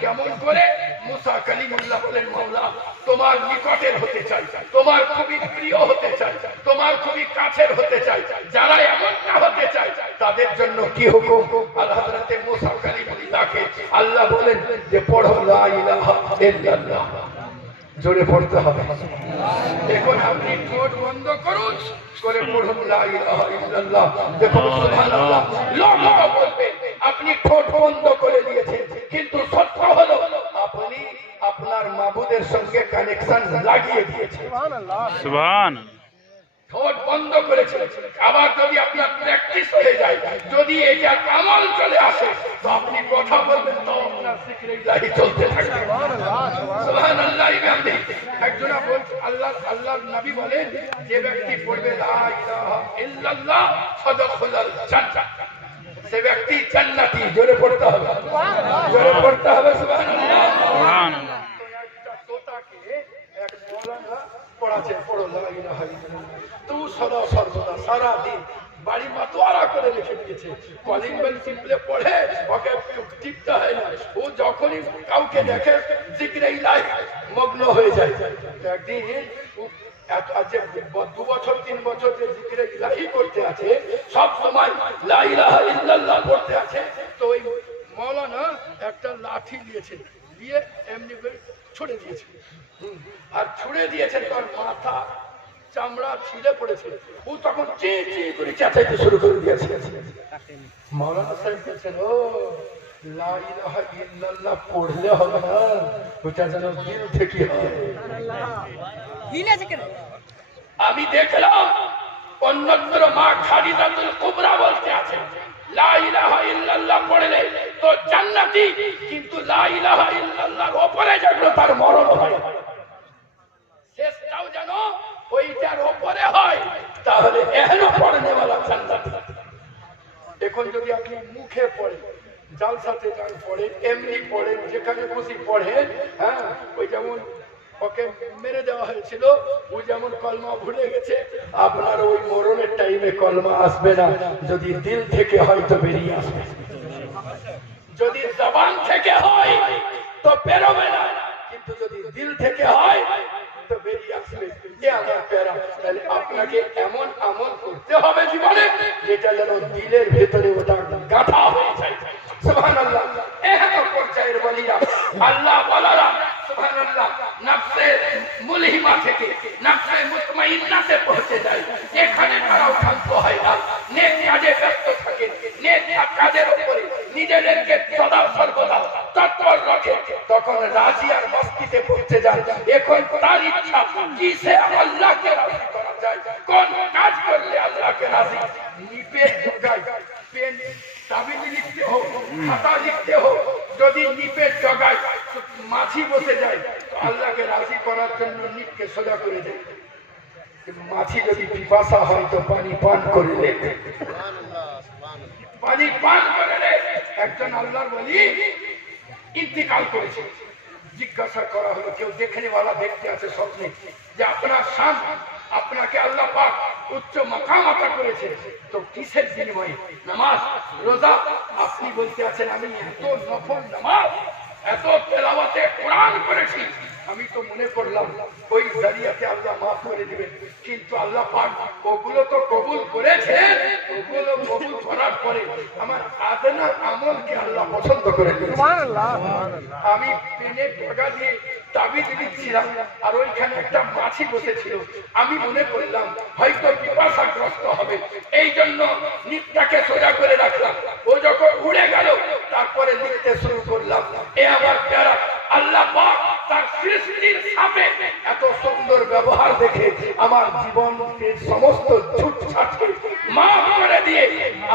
কেমন করে? মুসা কালিমুল্লাহ বলেন মাওলা তোমার নিকটের হতে চাই, তোমার খুবই প্রিয় হতে চাই, তোমার খুবই কাছের হতে চাই। যারা এমনটা হতে চায় তাদের জন্য কি হুকুম? আল্লাহ হযরতে মুসা কালিমুল্লাহকে আল্লাহ বলেন যে পড়ো লা ইলাহা ইল্লাল্লাহ। জোরে পড়তে হবে। এখন আপনি ঠোঁট বন্ধ করুন করে পড়ুন লা ইলাহা ইল্লাল্লাহ। দেখুন সুবহানাল্লাহ লোক বলবে আপনি ঠোঁট বন্ধ করে দিয়েছেন, কিন্তু সত্য হলো আপনি আপনার মাবুদের সঙ্গে কানেকশন লাগিয়ে দিয়েছেন। সুবহানাল্লাহ। ঠোঁট বন্ধ করেছেন। আবার যদি আপনার প্র্যাকটিস হয়ে যায়, যদি এটা আমল চলে আসে তো আপনি কথা বলবেন তো আপনার জিকরে ইলাহি চলতে থাকবে। সুবহানাল্লাহ। একজন বলছে আল্লাহর নবী বলেন যে ব্যক্তি পড়বে লা ইলাহা ইল্লাল্লাহ ফাদখুলাল জান্নাহ, সে ব্যক্তি জান্নাতি। জোরে পড়তে হবে, জোরে পড়তে হবে। সুবহানাল্লাহ। সুবহানাল্লাহ। একটা তোতাকে এক মওলানা পড়াচ্ছে পড়ো লা ইলাহা ইল্লাল্লাহ, তো সর্বদা সারা দিন বাড়ি মাতোয়ারা করে রেখে দিয়েছে। কলিং বেল টিপলে পড়ে ওকে টিপতে হয় না, ও যখনই কাউকে দেখে জিকরে ইলাহি মগ্ন হয়ে যায়। একদিন যে 2 বছর 3 বছর যে জিকরে ইলাহি করতে আছে, সব সময় লা ইলাহা ইল্লাল্লাহ পড়তে আছে, তো ওই মওলানা একটা লাঠি নিয়েছে, দিয়ে এমনি করে ছুড়ে দিয়েছে। আর ছুড়ে দিয়েছেন তার মাথা চামড়া ছিঁড়ে পড়েছে। ও তখন চি চি করে চেঁচাইতে শুরু করে দিয়েছে। মাওলানা সাহেব বলছেন ও লা ইলাহা ইল্লাল্লাহ পড়লে হবে না, ওটা যেন দিল থেকে হয়। আমি দেখলাম অন্যত্র মা খাদিজাতুল কুবরা বলতে আছে লা ইলাহা ইল্লাল্লাহ পড়লে তো জান্নাতি, কিন্তু লা ইলাহা ইল্লাল্লাহর উপরে যেগুলো তার মরণ হয়, শেষটাও যেন ওইটার উপরে হয়, তাহলে এখনো পড়নেওয়ালা জান্নাতি। এখন যদি আপনি মুখে পড়েন জালসাতে যান পড়ে, এমনি পড়ে, যেখানে খুশি পড়ে। হ্যাঁ, ওই যেমন ওকে মেরে দেওয়া হয়েছিল, ও যেমন কলমা ভুলে গেছে, আপনার ওই মরণের টাইমে কলমা আসবে না, যদি দিল থেকে হয় তো বেরিয়ে আসবে, যদি জবান থেকে হয় তো বেরোবে না, কিন্তু যদি দিল থেকে হয় তো বেরিয়ে আসবে। এ আমার প্যারা, তাহলে আপনাকে এমন আমল করতে হবে জীবনে যেটা যেন দিলের ভেতরে ওটা গাঁথা হয়ে যায়। সুবহানাল্লাহ। এহেন পর্যায়ের বলিরা আল্লাহ ওয়ালারা সুবহানাল্লাহ নফসে মুলহিমা থেকে নফসে মুতমাইন্নাতে পৌঁছে যায়। এখানে তারাও শান্ত হয় না, নেক কাজে ব্যস্ত থাকে, নেক কাজের উপরে নিজেদেরকে সদা সর্বদা তৎপর রাখে, তখন রাজি আর মস্তিতে পৌঁছে যায়। এখন তার ইচ্ছা কিসে আল্লাহকে রাজি করা যায়, কোন কাজ করলে আল্লাহকে রাজি। নিপে জোগায়, পেন তাবিজ লিখতে হোক, খাতা লিখতে হোক, যদি নিপে জগায় মাছি বসে যায় তো আল্লাহকে রাজি করার জন্য নিপকে সোজা করে দেয়। মাছি যদি পিপাসা হয় তো পানি পান করে দেয়, পানি পান করে দেয়। একজন আল্লাহর ওলি ইন্তিকাল করেছে, জিজ্ঞাসা করা হলো, কেউ দেখনেওয়ালা দেখতে আছে স্বপ্নে, যে আপনার শান আপনাকে আল্লাহ পাক উচ্চ মাকাম আতা করেছে, তো কিসের বিনিময়ে? নামাজ রোজা। আপনি বলতে আছেন আমি এত নফল নামাজ, এত তেলাওয়াতে কোরআন করেছি, আমি তো মনে করলাম ওই জারিয়াতে আল্লাহ মাফ করে দিবেন, কিন্তু আল্লাহ পাক ওগুলো তো কবুল করেছে, ওগুলো কবুল করার পরে আমার আদনা আমলকে আল্লাহ পছন্দ করে দিয়েছে। আমি পেনে টাকা দিয়ে তাবিজ লিখছিলাম আর ওইখানে একটা মাছি বসেছিল, আমি মনে করলাম হয়তো পিপাসাগ্রস্ত হবে, এই জন্য নিপটাকে সোজা করে রাখলাম। ও যখন উড়ে গেল তারপরে লিখতে শুরু করলাম। এ আমার প্যারা, আল্লাহ পাক তার সৃষ্টির সাথে এত সুন্দর ব্যবহার দেখে আমার জীবনের সমস্ত ছুটছাটকে মাফ করে দিয়ে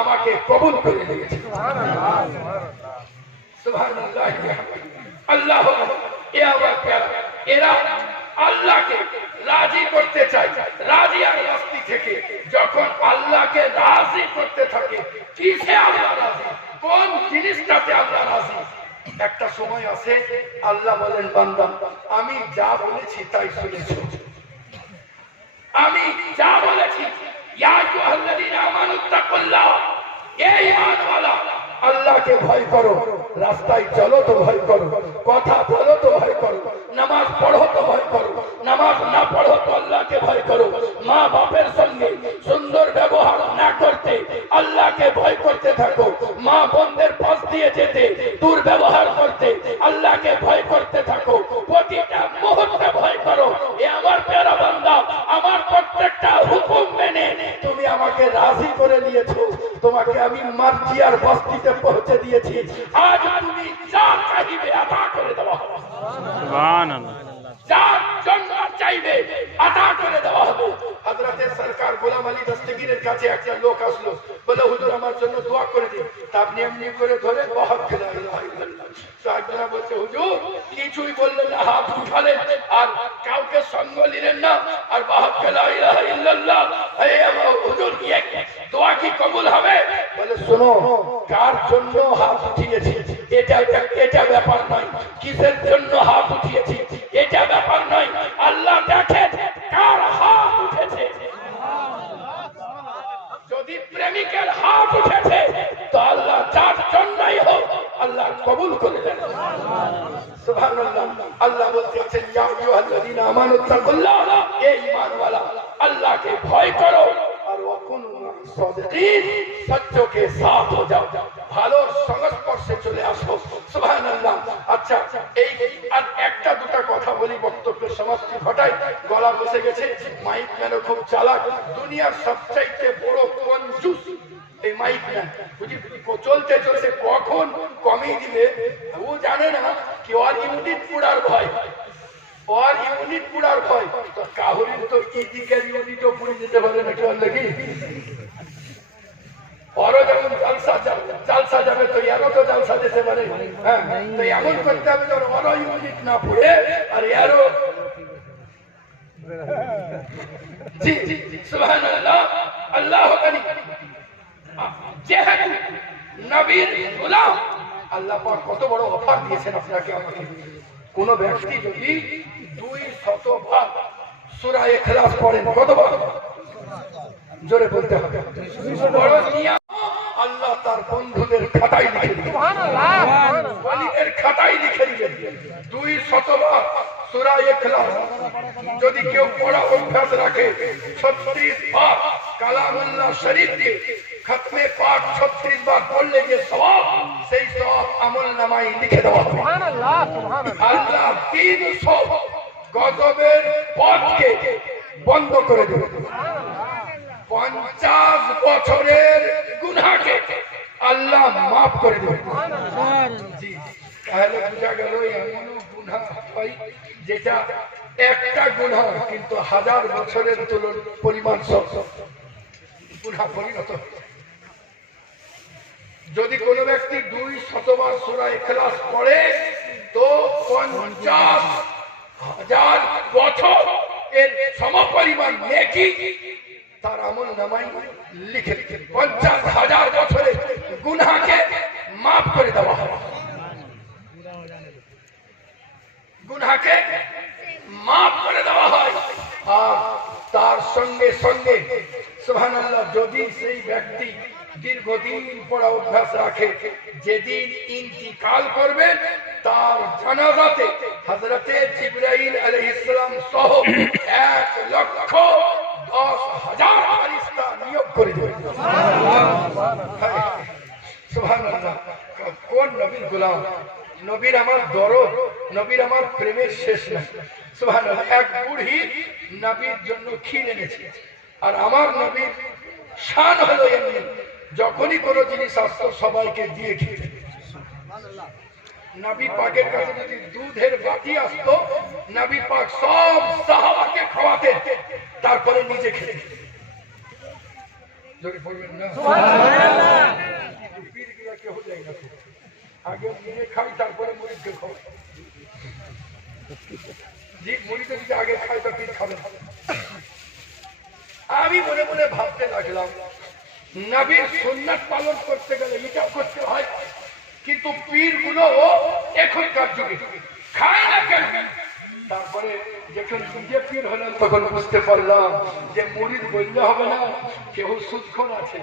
আমাকে কবুল করে দিয়েছে। সুবহানাল্লাহ। আল্লাহ এ আমার প্যারা, এরা আল্লাহকে রাজি করতে চায়, রাজি আর মস্তি থেকে যখন আল্লাহকে রাজি করতে থাকে, কিসে আল্লাহ রাজি, কোন জিনিসটাতে আল্লাহ রাজি। একটা সময় আছে আল্লাহ বলেন, বান্দা আমি যা বলেছি তাই শুনেছো, আমি যা বলেছি, ইয়া আইয়ুহাল্লাযীনা আমানুত্তাকুল্লাহ, এ ঈমানওয়ালা আল্লাহকে ভয় করো, রাস্তায় চলো তো ভয় করো, কথা বলো তো ভয় করো, নামাজ পড়ো তো ভয় করো, নামাজ না পড়ো তো আল্লাহকে ভয় করো, মা বাপের সঙ্গে সুন্দর ব্যবহার না করতে আল্লাহকে ভয় করতে থাকো, মা বোনদের পাশ দিয়ে যেতে দুর্ব্যবহার করতে আল্লাহকে ভয় করতে থাকো, প্রতিটা মুহূর্তে ভয় করো। এ আমার প্যারা বান্দা, আমার প্রত্যেকটা হুকুম মেনে তুমি আমাকে রাজি করে নিয়েছো, তোমাকে আমি মার্জি আর বস্তিতে পৌঁছে দিয়েছি, আজ তুমি যা চাইবে আতা করে দেওয়া হবে। সুবহানাল্লাহ। যার জন্য চাইবে আতা করে দেওয়া হবে। হযরতে সরকার গোলাম আলী দস্তগীরের কাছে একটা লোক আসলো, বলে হুজুর আমার জন্য দোয়া করে দিন। তা আপনি এমনি করে ধরে বহুত লা ইলাহা ইল্লাল্লাহ। সাহাবীরা বলছে হুজুর কিছুই বললেন না, হাত উঠালেন আর কাউকে সঙ্গ নিলেন না, আর বহুত লা ইলাহা ইল্লাল্লাহ। এই হুজুর কি দোয়া কি কবুল হবে? বলে শোনো, কার জন্য হাত উঠিয়েছি এটা ব্যাপার নয়, কিসের জন্য হাত উঠিয়েছি এটা ব্যাপার নয়, আল্লাহ দেখে কার হাত উঠেছে। যদি প্রেমিকের হাত উঠেছে তো আল্লাহ যার জন্যই হোক আল্লাহ কবুল করে দেন। সুবহানাল্লাহ। আল্লাহ বলতেছেন, ইয়া আইয়ুহাল্লাযীনা আমানুত্তাকুল্লাহ, এ ঈমানওয়ালা আল্লাহকে ভয় করো আর ওয়াকুনু সাদিকিন, সত্যকে সাথ হয়ে যাও, ভালোর সংস্পর্শে চলে আসো। সুবহানাল্লাহ। আচ্ছা, এই আর একটা দুটা কথা বলি, বক্তব্যের সমাপ্তি ঘটাই, গলা বসে গেছে। মাইক ম্যানও খুব চালাক, দুনিয়ার সবচাইতে বড় কঞ্জুস এই মাইক ম্যান। বুঝি চলতে চলতে কখন কমিয়ে দিবে ও জানে না, কি ওর ইউনিট পুরার ভয়, ওর ইউনিট পুরার ভয়। তো কাহুরির তো ইদিকের ইউনিটও পুড়ে যেতে পারে না, কি বললে কি ওরও যেমন জালসা যাবে তো এরও তো জালসা যেতে পারে। হ্যাঁ, তো এমন করতে হবে যেন ওরও ইউনিট না পড়ে আর এরও। জি জি, সুবহানাল্লাহ। আল্লাহু আকবার। যেহেতু নবীর গোলাম আল্লাহ পাক কত বড় অফার দিয়েছেন আপনাকে আমাকে। কোন ব্যক্তি যদি 200 বার সূরা ইখলাস পড়েন, কতবার? জোরে বলতে হবে। বড় নিয়ামত আল্লাহ তার বন্ধুদের খাতায় লিখে দিবেন, ওয়ালিদের খাতায় লিখে দিবেন। 200 বার সূরা ইখলাস যদি কেউ পড়া অভ্যাস রাখে, 36 বার কালামুল্লাহ শরীফ দিয়ে খতমে পাক 36 বার পড়লে যে সওয়াব, সেই সওয়াব আমল নামায় লিখে দেওয়া হবে। আল্লাহ 300 গজবের পথকে বন্ধ করে দেবে। 50 বছরের গুনাহকে আল্লাহ মাফ করে দেবে। জি, তাহলে বোঝা গেল এমনও গুনাহ হয় যেটা একটা গুনাহ কিন্তু 1000 বছরের পরিমাণ সব গুনাহ পরিণত হয়। যদি কোন ব্যক্তি 200 বার সূরা ইখলাস পড়ে, তো 50,000 বছর এর সমপরিমাণ নেকি তার আমল নামায় লিখে দিতে, 50,000 বছরের গুনাহকে মাফ করে দেওয়া হবে। গুনাহকে মাফ করে দেওয়া হয়। আর তার সঙ্গে সঙ্গে সুবহানাল্লাহ, যদি সেই ব্যক্তি দীর্ঘদিন পড়া অভ্যাস রাখে, যেদিন ইন্তিকাল করবে তার জানাজাতে হযরতে জিবরাইল আলাইহিস সালাম সহ 1,10,000 ফেরেশতা নিয়োগ করে দেবে। সুবহানাল্লাহ, কোন নবীর গোলাম, নবীর আমার দরদ, নবীর আমার প্রেমের শেষ নাই। সুবহানাল্লাহ, এক বুড়ি নবীর জন্য ক্ষীর এনেছে। আর আমার নবীর শান হলো এমনি, যখনই কোনো জিনিস আসতো সবাইকে দিয়ে খেতে। নবী পাকের কাছে যদি দুধের বাটি আসতো, নবী পাক সব সাহাবাকে খাওয়াতেন, তারপরে নিজে খেতেন। যদি বলবেন না সুবহানাল্লাহ, পীরগুলা কেউ যায় না, আগে নিজে খাই তারপরে মুরিদকে খাওয়াই। জি, মুরিদে যদি আগে খাই তো পীর খাবে না। আমি মনে মনে ভাবতে লাগলাম, নবীর সুন্নাত পালন করতে গেলে এটা করতে হয়, কিন্তু পীর গুলো এখনকার যুগে খায় না কেন? তারপরে যখন নিজে পীর হলাম তখন বুঝতে পারলাম যে মুরিদ বললে হবে না। কেউ সুদখোর আছে,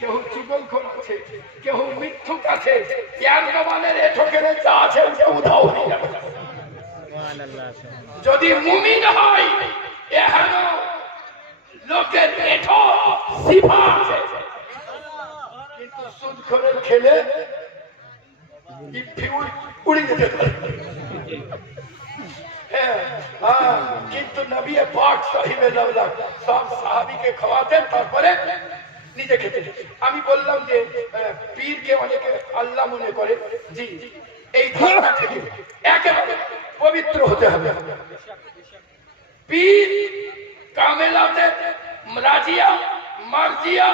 কেউ চুগলখোর আছে, কেউ মিথ্যুক আছে, এর জবানের এঠকের যা আছে ওটা উধাও হয়ে যাবে। যদি মুমিন হয়, এখানে লোকের এঠো সিফা আছে, কিন্তু সুদখোরের খেলে উড়ে যেতে পারে। কিন্তু নবী পাক সাহিবে লাউলা সব সাহাবীকে খাওয়াতেন, তারপরে নিজে খেতেন। আমি বললাম যে পীরকে অনেকে আল্লাহ মনে করে। জি, এই ধারণা থেকে একেবারে পবিত্র হতে হবে। পীর কামেলাতে রাজিয়া মার্জিয়া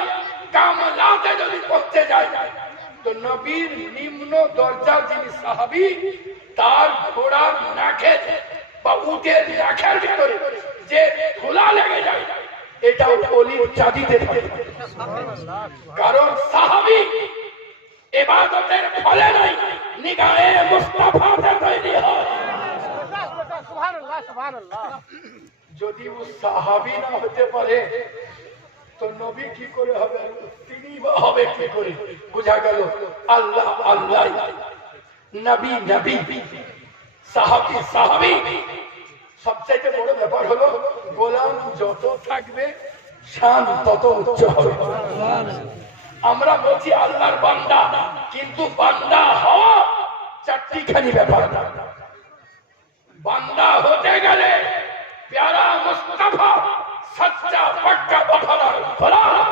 কামলাতে যদি করতে যায়, তো নবীর নিম্ন দরজার যিনি সাহাবী, তার ঘোড়ার নাকে বা উটের নাকের ভিতরে যে ধুলা লেগে যায়, এটাও অলির চাঁদিতে থাকে। কারণ সাহাবী ইবাদতের ফলে নাই, নিগাহে মুস্তাফাতে তৈরি হয়। যদি ও সাহাবী না হতে পারে তো নবী কি করে হবে? তিনি হবে কি করে? বুঝা গেল আল্লাহ আল্লাহ, নবী নবী, সাহাবী সাহাবী। সবচাইতে বড় ব্যাপার হলো গোলাম যত থাকবে শান তত উচ্চ হবে। আমরা বলছি আল্লাহর বান্দা, কিন্তু বান্দা হওয়া চারটিখানি ব্যাপার। বান্দা হতে গেলে প্যারা মুস্তাফা সচ্চা পাক্কা বফাদার গোলাম।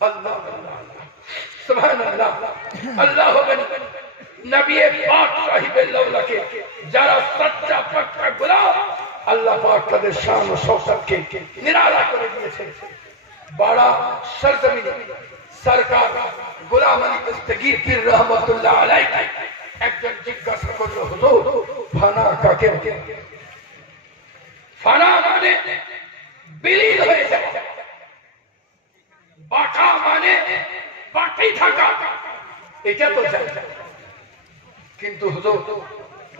আল্লাহ সুবহানাল্লাহ, আল্লাহ হবেন নবী পাক সাহিবে লাউলাকে যারা সচ্চা পাক্কা গোলাম, আল্লাহ পাক তাদের শান ও শওকতকে নিরালা করে দিয়েছেন। বড় সরজমিন সরকার গোলাম আলী দস্তগীর পীর রহমাতুল্লাহ আলাইহি একজন জিজ্ঞাসা করলো, হুজুর ফানা কাকে বলে? ফানা মানে বিলীন হয়ে যাওয়া, বাঁকা মানে বাকি থাকা, এটা তো জানি, কিন্তু হুজুর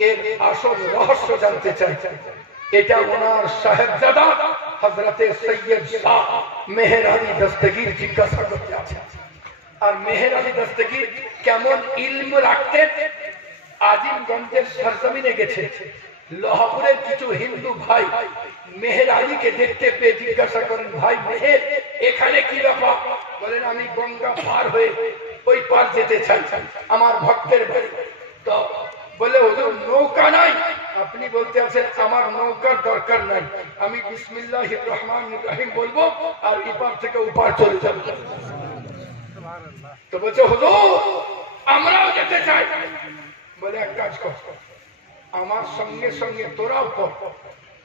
এর আসল রহস্য জানতে চাই। এটা ওনার সাহেবজাদা হযরতে সৈয়দ শাহ মেহের আলী দস্তগীর জিজ্ঞাসা করতে আছে। আর মেহের আলী দস্তগীর কেমন ইলম রাখতেন, আজিমগঞ্জের সরজমিনে গেছে। লোহাপুরের কিছু হিন্দু ভাই মেহের আলীকে দেখতে পেয়ে জিজ্ঞাসা করেন, ভাই মেহের এখানে কি ব্যাপার? বলেন, আমি গঙ্গা পার হয়ে ওই পার যেতে চাই, আমার ভক্তের বাড়ি। তো বলে, হুজুর নৌকা নাই? আপনি বলতে আছেন আমার নৌকার দরকার নাই, আমি বিসমিল্লাহির রহমানির রহিম বলবো আর এপার থেকে ওপার চলে যাব। তো বলছে, হুজুর আমরাও যেতে চাই। বলে, এক কাজ কর, আমার সঙ্গে সঙ্গে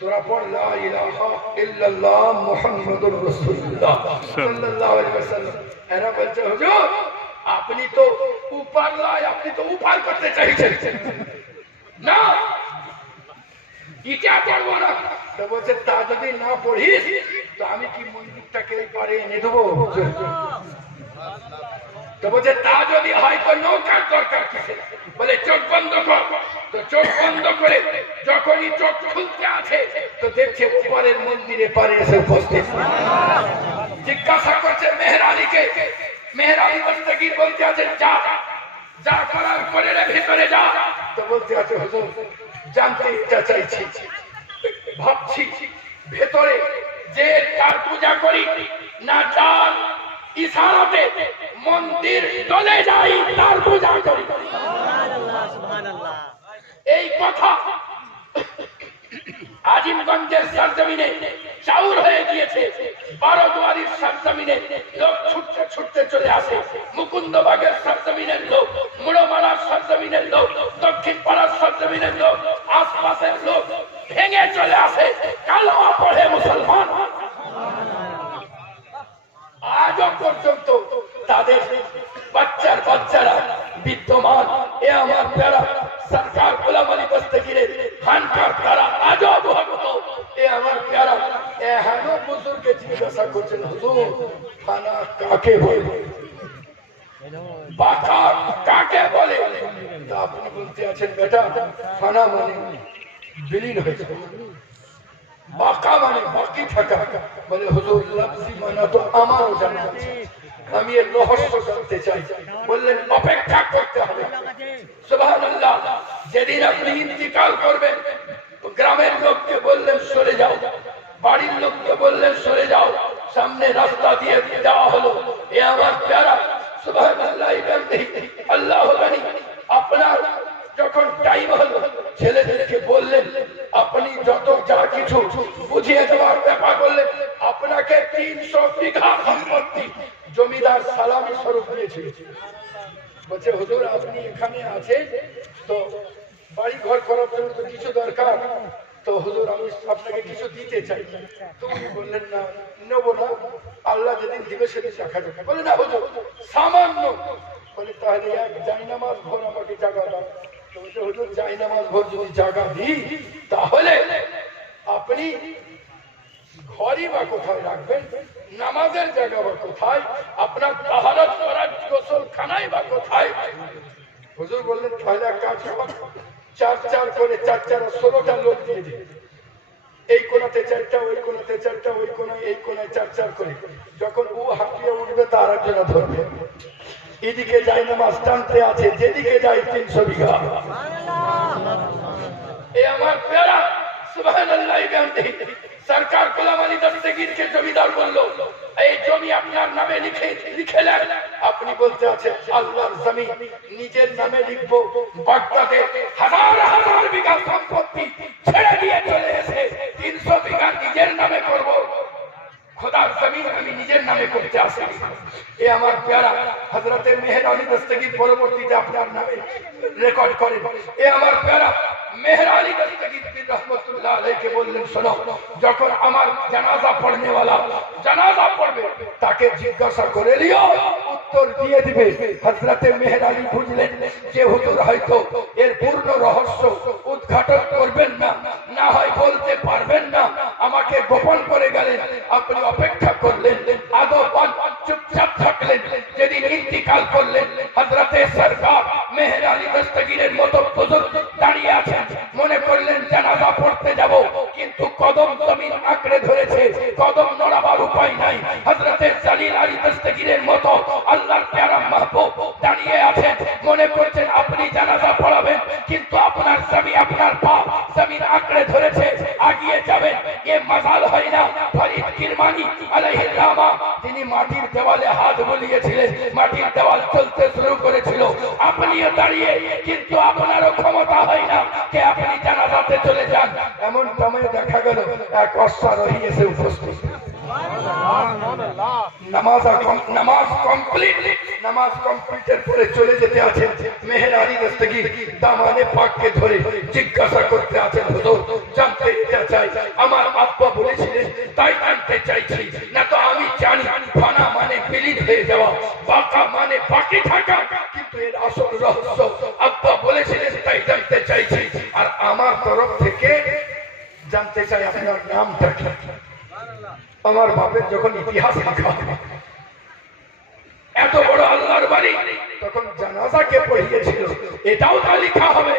তোরা পড় লা ইলাহা ইল্লাল্লাহ মুহাম্মাদুর রাসূলুল্লাহ সাল্লাল্লাহু আলাইহি ওয়াসাল্লাম। এরা বলছে, হুজুর আপনি তো উপার লাই, আপনি তো উপার করতে চাইছেন না, ইটা পড়বো না। তো বলছে, তা যদি না পড়িস তো আমি কি মন্দিরটাকে এই পারে এনে দেবো? তো বলছে, তা যদি হয় তো নৌকার দরকার কিসের? বলে, চোখ বন্ধ কর। তো চোখ বন্ধ করে যখনই চোখ খুলতে আছে তো দেখছে উপরের মন্দিরে পারে এসে উপস্থিত। জিজ্ঞাসা করছে মেহের আলীকে, মেহের আলী দস্তগীর বলতে আছেন, যা যা করার করে রে, ভিতরে যা। তো বলতে আছে, হুজুর জানতে ইচ্ছা চাইছি, ভাবছি ভেতরে যে তার পূজা করি না যার ইশারাতে মন্দির চলে যাই তার পূজা করি। এই কথা আজিমগঞ্জের সরজমিনে চাউর হয়ে গিয়েছে। 12 দুয়ারির সরজমিনে লোক ছুটতে ছুটতে চলে আসে, মুকুন্দবাগের সরজমিনের লোক, মুড়োমারার সরজমিনের লোক, দক্ষিণ পাড়ার সরজমিনের লোক, আশপাশের লোক ভেঙে চলে আসে, কালেমা পড়ে মুসলমান। আজও পর্যন্ত তাদের বাচ্চারা বিদ্যমান। এ আমার প্যারা সরকার গোলাম আলী দস্তগীরের খানকার তারা আজও ভক্ত। এ আমার প্যারা এহেন বুজুর্গকে জিজ্ঞাসা করছেন, হুজুর খানা কাকে বলে, বাঁকা কাকে বলে? তা আপনি বলতে আছেন, বেটা খানা মানে বিলীন হয়েছে, বাঁকা মানে বাকি থাকা। বলে, হুজুর লাফজি মানা তো আমারও জানা আছে, আমি এর রহস্য জানতে চাই। বললেন, অপেক্ষা করতে হবে। সুবহানাল্লাহ, যেদিন আপনি ইন্তিকাল করবেন গ্রামের লোককে বললেন সরে যাও, বাড়ির লোককে বললেন সরে যাও, সামনে রাস্তা দিয়ে দেওয়া হলো। এ আমার প্যারা সুবহানাল্লাহ, আল্লাহ জানি। আপনার যখন টাইম হলো ছেলেদেরকে বললেন, আপনি যত যা কিছু বুঝিয়ে দেওয়ার ব্যাপার বললেন, আপনাকে 300 বিঘা সম্পত্তি জমিদার সালামি স্বরূপ দিয়েছিল। বলছে, হুজুর আপনি এখানে আছেন তো বাড়ি ঘর করার জন্য তো কিছু দরকার, তো হুজুর আমি আপনাকে কিছু দিতে চাই। তো উনি বললেন, না নেবো না, আল্লাহ যেদিন দিবে সেদিন দেখা যাবে। বলে, না হুজুর সামান্য। বলে, তাহলে এক জায়নামাজ ঘর আমাকে জায়গা দাও। তো বলছে, হুজুর জায়নামাজ ঘর যদি জায়গা দিই তাহলে আপনি ঘরই বা কোথায় রাখবেন, নামাজের জায়গা বা কোথায়, আপনার তাহারত করার গোসলখানাই বা কোথায়? হুজুর বললেন, তাহলে এক কাজ করো, 4 করে 4 16টা লোক দিয়ে দিন, এই কোনাতে 4টা, ওই কোনাতে 4টা, ওই কোনায় এই কোনায় 4 করে। যখন ও হাঁপিয়ে উঠবে তার একজনা ধরবে। এদিকে যাই নামাজ টানতে আছে, যেদিকে যাই 300 বিঘা। এ আমার প্যারা সুবহানাল্লাহ। সরকার গোলাম আলী দস্তগীরকে জমিদার বলল, এই জমি আপনার নামে লিখে নেন। আপনি বলতে আছেন, আল্লাহর জমি নিজের নামে লিখবো? বাগদাদে হাজার বিঘা সম্পত্তি ছেড়ে দিয়ে চলে এসে 300 বিঘা নিজের নামে করব। খোদার জমিন আমি নিজের নামে করতে আসি। এ আমার প্যারা হযরতে মেহের আলী দস্তগীর পরবর্তীতে আপনার নামে রেকর্ড করেন। এ আমার প্যারা মেহের আলী দস্তগীর পীর রহমাতুল্লাহ আলাইহি বললেন, শোনো, যখন আমার জানাজা পড়নেওয়ালা জানাজা পড়বে তাকে জিজ্ঞাসা করে লিও, উত্তর দিয়ে দিবে। হযরতে মেহের আলী বুঝলেন যে হুজুর হয়তো এর পূর্ণ রহস্য উদ্ঘাটন করবেন না, না হয় বলতে পারবেন না, আমাকে গোপন করে গেলেন। আপনি অপেক্ষা করলেন, আদব চুপচাপ থাকলেন। যেদিন ইন্তিকাল করলেন হযরতে আলাইহির রাহমা, তিনি মাটির দেওয়ালে হাত বুলিয়েছিলেন, মাটির দেওয়াল চলতে শুরু করেছিল। আপনিও দাঁড়িয়ে, কিন্তু আপনারও ক্ষমতা হয় না যে আপনি জানাজাতে চলে যান। এমন সময় দেখা গেল এক অশ্বারোহী এসে উপস্থিত। নামাজ কমপ্লিটের পরে চলে যেতে আছেন। মেহের আলী দস্তগীর দামানে পাককে ধরে জিজ্ঞাসা করতে আছেন, হুজুর জানতে চাই, আমার আব্বা বলেছিলেন তাই জানতে চাইছি, না তো আমি জানি ফানা মানে বিলীন হয়ে যাওয়া, বাঁকা মানে বাকি থাকা, কিন্তু এর আসল রহস্য আব্বা বলেছিলেন তাই জানতে চাইছি। আর আমার তরফ থেকে জানতে চাই আপনার নামটা কি। আমার বাপের যখন ইতিহাস লেখা হবে, এত বড় আল্লাহর বাড়ি, তখন জানাজাকে পড়িয়েছিল, এটাও তা লেখা হবে।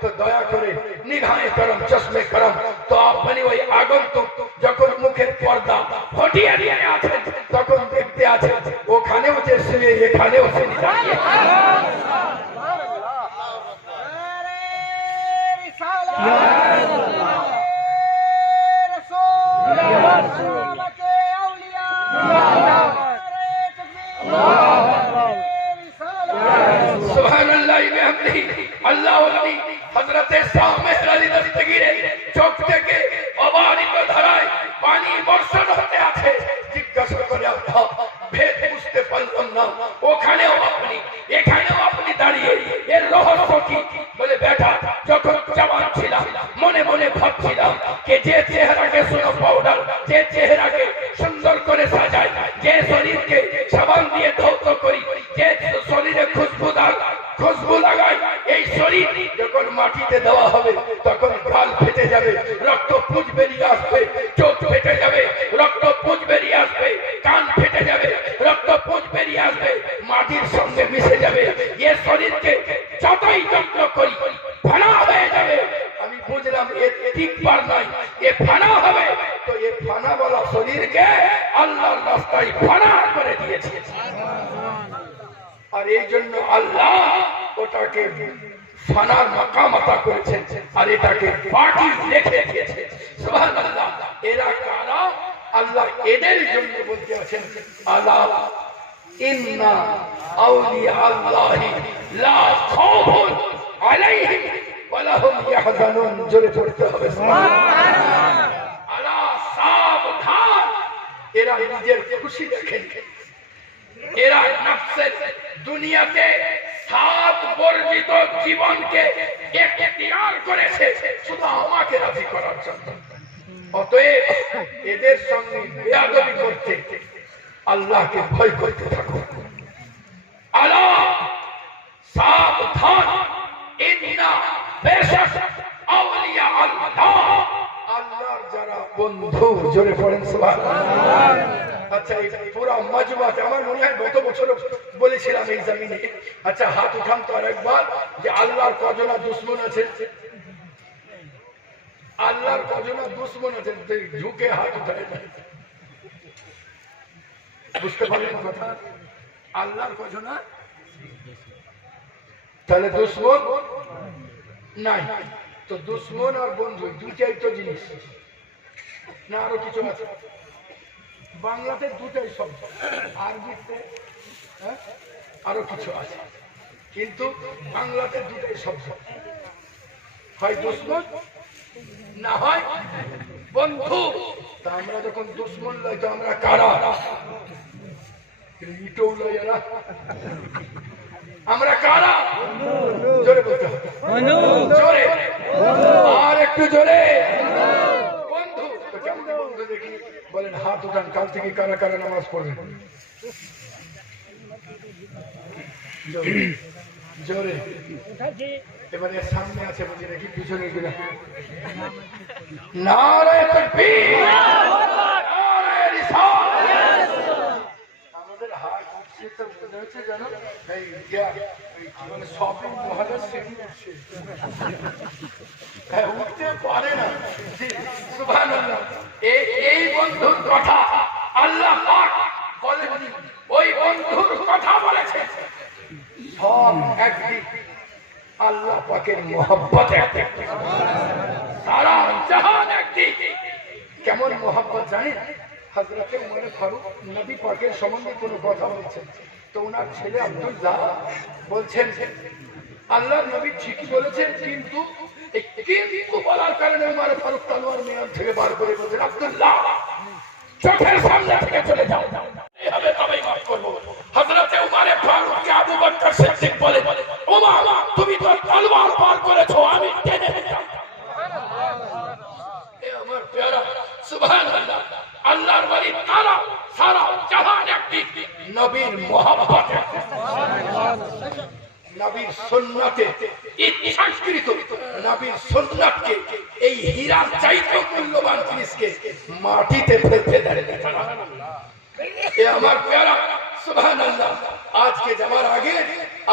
তো দয়া করে নিগাহে করম, চশমে করম, তো আপনি ওই আগন্তুক যখন মুখের পর্দা হটিয়ে দিয়ে আছেন, তখন দেখতে আছেন ওখানেও যে শুয়ে, এখানেও শুয়ে দাঁড়িয়ে। চোখ থেকে অবারিত ধারায় পানি বর্ষণ হতে আছে। জিজ্ঞাসা করে ভেদ বুঝতে পারলাম না, ওখানেও আপনি, এখানেও আপনি দাঁড়িয়ে, এর রহস্য কি? বলে বেটা, যখন জওয়ান ছিলাম মনে মনে ভাবছিলাম যে চেহারাকে সোনো পাউডার, যে চেহারাকে সুন্দর করে সাজায়, যে শরীরকে সাবান দিয়ে ধৌত করি, যে শরীরে খুশবু লাগাই, এই শরীর যখন মাটিতে দেওয়া হবে তখন গাল ফেটে যাবে, রক্ত পুঁজ বেরিয়ে আসবে, চোখ ফেটে যাবে, রক্ত পুঁজ বেরিয়ে আসবে, কান ফেটে যাবে, রক্ত পুঁজ বেরিয়ে আসবে, মাটির সঙ্গে মিশে যাবে। এ শরীরকে যতই যত্ন করি ফানা হয়ে যাবে। আমি বুঝলাম এ ঠিকবার নয়, এ ফানা হবে। তো এ ফানা বলা শরীরকে আল্লাহর রাস্তায় ফানা করে দিয়েছে। আর এই জন্য আল্লাহ ওটাকে ফানার মাকাম আতা করেছেন, আর এটাকে পার্টি রেখে দিয়েছে। সুবহানাল্লাহ। এরা কারা? আল্লাহ এদের জন্য বলতে আছেন, আলা ইন্না আউলিয়া আল্লাহি লা খাউফুন আলাইহিম ওয়া লাহুম ইয়াহজানুন। জোরে পড়তে হবে সুবহানাল্লাহ। আলা সাবধান, এরা নিজের খুশি দেখেন, এরা নফসের দুনিয়াতে সাত বর্জিত জীবনকে এখতিয়ার করেছে শুধু আমাকে রাজি করার জন্য। অতএব এদের সঙ্গে বেয়াদবি করতে আল্লাহকে ভয় করতে থাকো। আলা সাবধান, ইন্না বেশক আউলিয়া আল্লাহ, আল্লাহর যারা বন্ধু, জোরে পড়েন সুবহানাল্লাহ। আচ্ছা, এই পুরা মজমাতে আমার মনে হয় গত বছর বলেছিলাম এই জমিনে। আচ্ছা, হাত উঠান তো আরেকবার, যে আল্লাহর কজনা দুশ্মন আছে? আল্লাহর কজনা দুশ্মন আছে? ঝুঁকে হাত উঠায়, বুঝতে পারলেন কথা? আল্লাহর কজনা, তাহলে দুশ্মন নাই। তো দুশ্মন আর বন্ধু দুইটাই তো জিনিস না, আরো কিছু আছে? বাংলাতে দুটাই শব্দ, আরবিতে আরো কিছু আছে, কিন্তু বাংলাতে দুটাই শব্দ, হয় দুশ্মন না হয় বন্ধু। তা আমরা যখন দুশ্মন লই তো আমরা কারা? ইটও লই এরা, আমরা কারা? জোরে বলতে হবে, জোরে, আর একটু জোরে। বন্ধু তো কেমন বন্ধু দেখি? বলেন হাত উঠান, কাল থেকে কারা কারা নামাজ পড়বেন? জোরে। এবারে সামনে আছে বুঝে নাকি পিছনে কিনা? নারায়ে তাকবীর, নারায়ে রিসালাত। আমাদের হাত উঠছে তো মনে হচ্ছে জানো এই মানে শপিং মহলের সিঁড়ি উঠছে, উঠতে পারে না। সুবহানাল্লাহ। এই বন্ধুর কথা আল্লাহ পাক বলেননি, ওই বন্ধুর কথা বলেছে। সব একদিক, আল্লাহ পাকের মোহাব্বত একদিক, সারা জাহান একদিক। কেমন মোহাব্বত জানেন? হযরতে উমর ফারুক নবী পাকের সম্বন্ধে কোনো কথা বলছেন, তো ওনার ছেলে আব্দুল্লাহ বলছেন আল্লাহর নবী ঠিকই বলেছেন, কিন্তু কিন্তু বলার কারণে উমর ফারুক তলোয়ার মেয়াদ থেকে বার করে বলছেন, আব্দুল্লাহ চোখের সামনে থেকে চলে যাও, এভাবে তবেই মাফ করবো। হযরতে উমর ফারুককে আবু বকর সিদ্দিক বলে, ওমর তুমি তো তলোয়ার বার করেছো, আমি টেনে নিলাম। এ আমার প্যারা সুবহানাল্লাহ, আল্লাহর ওলি তারা সারা জাহান একটি নবীর মহব্বত, নবীর সুন্নতে ইচ্ছাকৃত নবীর সুন্নতকে এই হীরার চাইতে মূল্যবান জিনিসকে মাটিতে ফেলতে দেয় না। এ আমার প্যারা সুবহানাল্লাহ, আজকে যাওয়ার আগে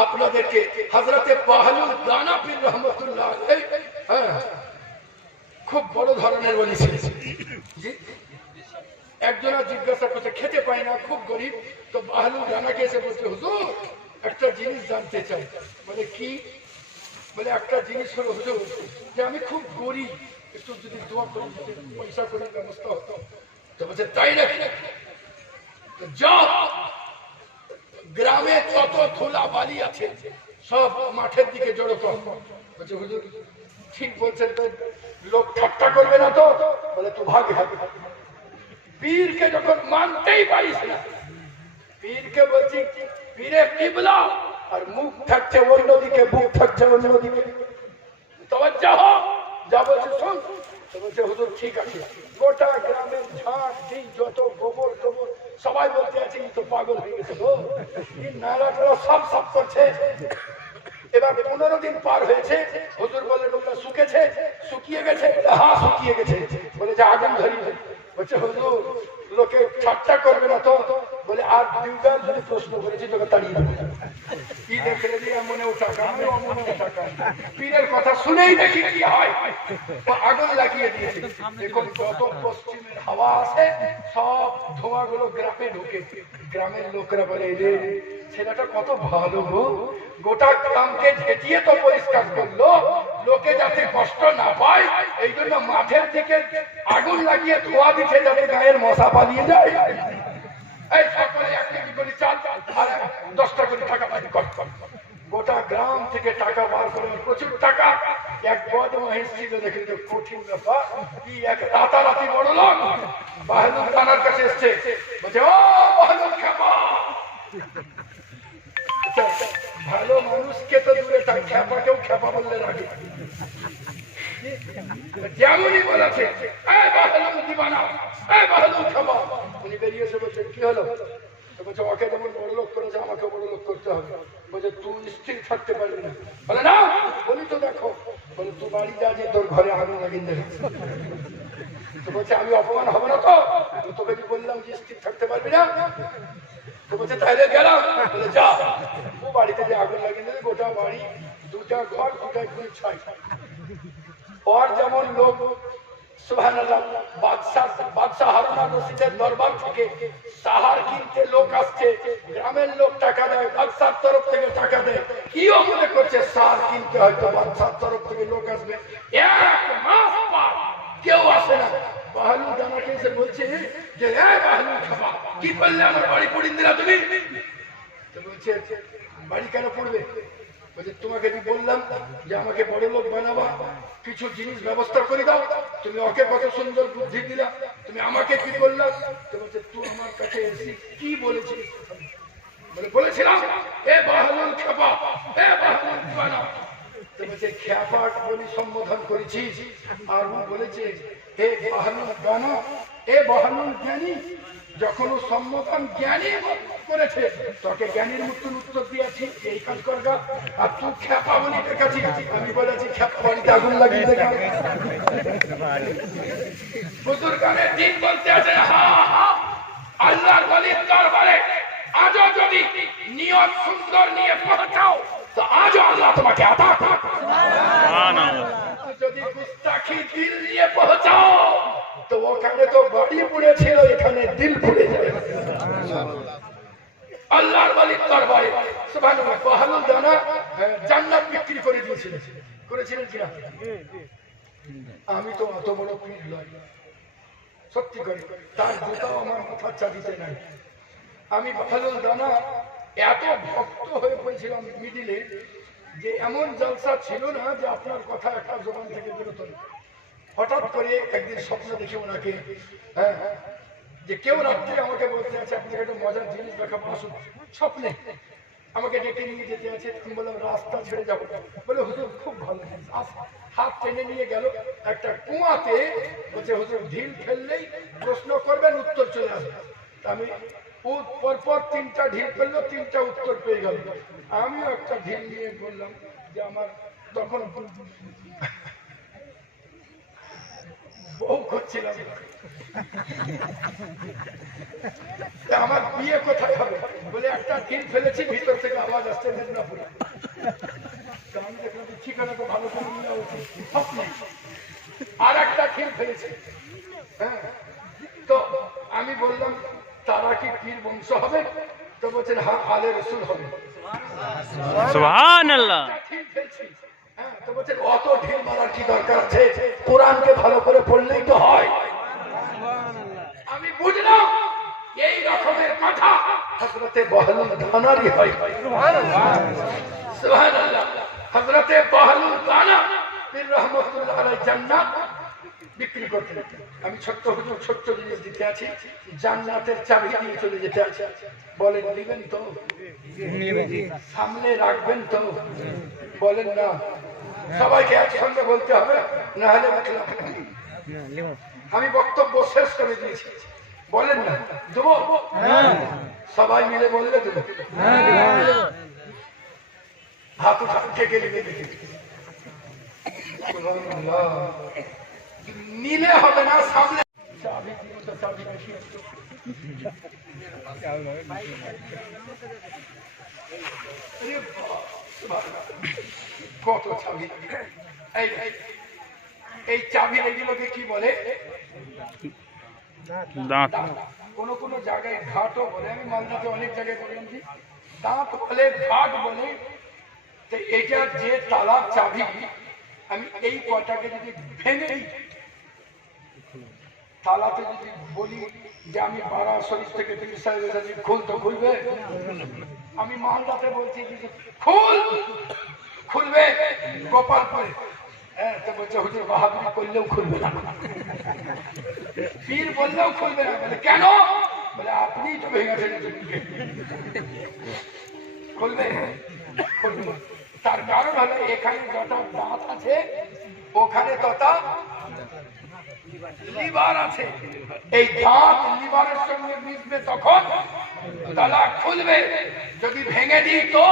আপনাদেরকে হযরতে বাহলুল দানা পীর রহমাতুল্লাহ আলাইহি খুব বড় ধরনের ওলি ছিলেন। একজনা জিজ্ঞাসা করছে, খেতে পায় না, খুব গরিব, তো বাহলুল দানাকে এসে বলছে, হুজুর একটা জিনিস জানতে চাই। বলে কি? বলে একটা জিনিস হলো হুজুর, যে আমি খুব গরিব, একটু যদি দোয়া করি, পয়সা করে ব্যবস্থা হতো। তো বলছে তাই নাকি? যাও গ্রামে যত ধুলা বালি আছে সব মাঠের দিকে জড়ো কর। বলছে হুজুর ঠিক বলছেন, তো লোক ঠাট্টা করবে না তো? বলে তো ভাগে ভাগে। পীরকে যখন মানতেই পারিস না, পীরকে বলছি পীরে কিবলা আর মুখ থাকছে অন্যদিকে, মুখ থাকছে অন্যদিকে, তওয়াজ্জুহ হো, যা বলছে শোন। তো বলছে হুজুর ঠিক আছে। গোটা গ্রামের ঝাড় দিন যত গোবর টোবর সবাই বলতে আছে এই তো পাগল হয়ে গেছে গো, নালা টালা সব সাফ করছে। এবার 15 দিন পার হয়েছে, হুজুর বললেন ওগুলো শুকেছে, শুকিয়ে গেছে? হ্যাঁ শুকিয়ে গেছে। বলে যে আগুন ধরিয়ে। বলছে হুজুর লোকে ঠাট্টা করবে না তো? বলে আর দুইবার যদি প্রশ্ন করেছি তোকে তাড়িয়ে দেবো। কি দেখে মনে টাকা, মনে টাকা, পীরের কথা শুনেই দেখি কি হয়, আগুন লাগিয়ে দিয়েছে। দেখুন যত পশ্চিমের হাওয়া আছে সব ধোঁয়াগুলো গ্রামে ঢুকে, গ্রামের লোকেরা বলে রে ছেলেটা কত ভালো গো, গোটা গ্রামকে ঝেঁটিয়ে তো পরিষ্কার করলো, লোকে যাতে কষ্ট না পায় এই জন্য মাঠের দিকে আগুন লাগিয়ে ধোঁয়া দিচ্ছে যাতে গায়ের মশা পালিয়ে যায়। এই সরকারে একটা কি করি চাল আর 10টা করে টাকা বাড়ি কর। গোটা গ্রাম থেকে টাকা বার করে প্রচুর টাকা। এক বড় মহিষ ছিল, দেখে তো কঠিন ব্যাপার, কি এক রাতারাতি বড় লোক বাহলুল দানার কাছে এসছে। বলছে ও বাহলুল খেপা, ভালো মানুষকে তো দূরে থাক, খেপাকেও খেপা বললে রাখে। যেমনই বলেছে উনি বেরিয়ে এসে বলছেন কি হলো? বলছে ওকে যেমন বড় লোক করেছে আমাকে বড় লোক করতে হবে। বলছে তুই স্থির থাকতে পারবি না। বলে না, বলি তো দেখো। বলে তুই বাড়ি যা, যে তোর ঘরে আগুন লাগিয়ে দেবে। তো বলছে আমি অপমান হবো না তো? তোকে যে বললাম যে স্থির থাকতে পারবি না। তো বলছে তাহলে গেলাম। বলে যা। ও বাড়িতে যে আগুন লাগিয়ে দেবে, গোটা বাড়ি, 2টা ঘর, 2টা ঘর ছাই। और যেমন লোক সুবহানাল্লাহ বাদশা হারুন আর রশিদের দরবার থেকে সাহার কিনতে লোক আসছে, গ্রামের লোক টাকা দেয়, বাদশার তরফ থেকে টাকা দেয়। কিও মনে করছে সার কিনতে হয়তো বাদশার তরফ থেকে লোক আসবে, এক মাস পর কেউ আসে না। বাহলুল দানাকে এসে বলছে যে এই বাহলুল খাবা, কি করলে আমার বাড়ি পুড়িয়ে দিলা তুমি? তো বলছে বাড়ি কেন পড়বে? বলছে তোমাকে আমি বললাম যে আমাকে বড় লোক বানাবা, কিছু জিনিস ব্যবস্থা করে দাও, তুমি ওকে কত সুন্দর বুদ্ধি দিলা, তুমি আমাকে কি বললা? তো বলছে তুই আমার কাছে এসে কি বলেছিস? বলে বলেছিলাম এ বাহলুল খেপা, এ বাহলুল বানা। তো বলছে খেপা বলি সম্বোধন করেছিস, আর ও বলেছে হে বাহলুল বানা, এ বাহলুল জ্ঞানী। যখন ও সম্বোধন জ্ঞানী করেছে তোকে জ্ঞানীর মতন উত্তর দিয়েছি, এই কাজ করগা। আর তুই খেপা বলি দেখাচ্ছি, আমি বলেছি খেপা বাড়িতে আগুন লাগিয়ে দেখা। বুজুর্গানের দিন বলতে আছে আল্লাহর ওলির দরবারে আজও যদি নিয়ত সুন্দর নিয়ে পৌঁছাও তো আজও আল্লাহ তোমাকে আতা করবে। যদি গুস্তাখি দিল নিয়ে পৌঁছাও তো ওখানে তো বাড়ি পুড়েছিল, এখানে দিল পুড়ে যাবে। আল্লাহর ওলির দরবারে সুবহানাল্লাহ বাহলুল দানা জান্নাত বিক্রি করে দিয়েছিলেন, করেছিলেন কিনা? আমি তো অত বড় পীর নই, সত্যি করে তার জুতাও আমার মাথার চাবিতে নাই। আমি বাহাদুর দানা এত ভক্ত হয়ে পড়েছিলাম মিডিলে যে এমন জলসা ছিল না যে আপনার কথা একটা জবান থেকে বেরোতো না। হঠাৎ করে একদিন স্বপ্ন দেখে ওনাকে, হ্যাঁ, যে কেউ রাত্রে আমাকে বলতে আছে আপনাকে একটা মজার জিনিস দেখাবো, আসুন। স্বপ্নে আমাকে ডেকে নিয়ে যেতে আছে। আমি বললাম রাস্তা ছেড়ে যাবো। বলে হুজুর খুব ভালো জিনিস, হাত টেনে নিয়ে গেল একটা কুয়াতে। বলছে হুজুর ঢিল ফেললেই প্রশ্ন করবেন, উত্তর চলে আসবে। আমি পরপর 3টা ঢিল ফেললো, 3টা উত্তর পেয়ে গেল। আমিও একটা ঢিল নিয়ে বললাম যে আমার তখন বউ করছিলাম, আমার বিয়ে কোথায় হবে বলে একটা ঢিল ফেলেছি, ভিতর থেকে আওয়াজ আসছে মেদিনীপুরে। আমি দেখলাম ঠিকানা তো ভালো করে নেওয়া উচিত। আর একটা ঢিল ফেলেছি। হ্যাঁ, তো আমি বললাম তারা কি পীর বংশ হবে? তো বলছেন হ্যাঁ, আলে রসুল হবে। সুবহানাল্লাহ। ঢিল ফেলছি। হ্যাঁ, তো বলছেন অত ঢিল মারার কি দরকার আছে? কোরআনকে ভালো করে পড়লেই তো হয়। আমি বুঝলাম এই রকমের কথা হযরতে বহলুল দানারই হয়। সুবহানাল্লাহ। হযরতে বহলুল দানা পীর রহমাতুল্লাহ আলাইহি জান্নাত বিক্রি করতেন। আমি ছোট্ট হুজুর ছোট্ট জিনিস দিতে আছি, জান্নাতের চাবি নিয়ে চলে যেতে আছে। বলেন নেবেন তো? সামনে রাখবেন তো? বলেন না। সবাইকে একসঙ্গে বলতে হবে, না হলে আমি বক্তব্য শেষ করে দিয়েছি। বলেন না দেবো? সবাই মিলে বললে দেবো। হাত উঠান, কে কে নিবে দেখি। নিলে হবে না, সামনে চাবি দিব তো চাবি রাখি। কত চাবি! এই চাবি এগুলোকে কি বলে? দাঁত। কোন কোন জায়গায় ঘাটও বলে। আমি মালদাতে অনেক জায়গায় বললাম কি দাঁত বলে, ঘাট বলে। তো এটা যে তালার চাবি, আমি এই কয়টাকে যদি ভেঙে দিই, তালাতে যদি বলি যে আমি বারা শরীফ থেকে পীর সাহেবের কাছে খুলতে খুলবে? আমি মালদাতে বলছি যে খুলবে গোপালপুরে। হ্যাঁ, তো বলছে হুজুর বাহাদুরি করলেও খুলবে না, পীর বললেও খুলবে না। বলে কেন? বলে আপনি তো ভেঙে ফেলেছেন। খুলবে? খুলবে। তার কারণ হলো এখানে যত দাঁত আছে ওখানে তত লিভার আছে। এই দাঁত লিভারের সঙ্গে মিশবে, তখন তালা খুলবে। যদি ভেঙে দিই তো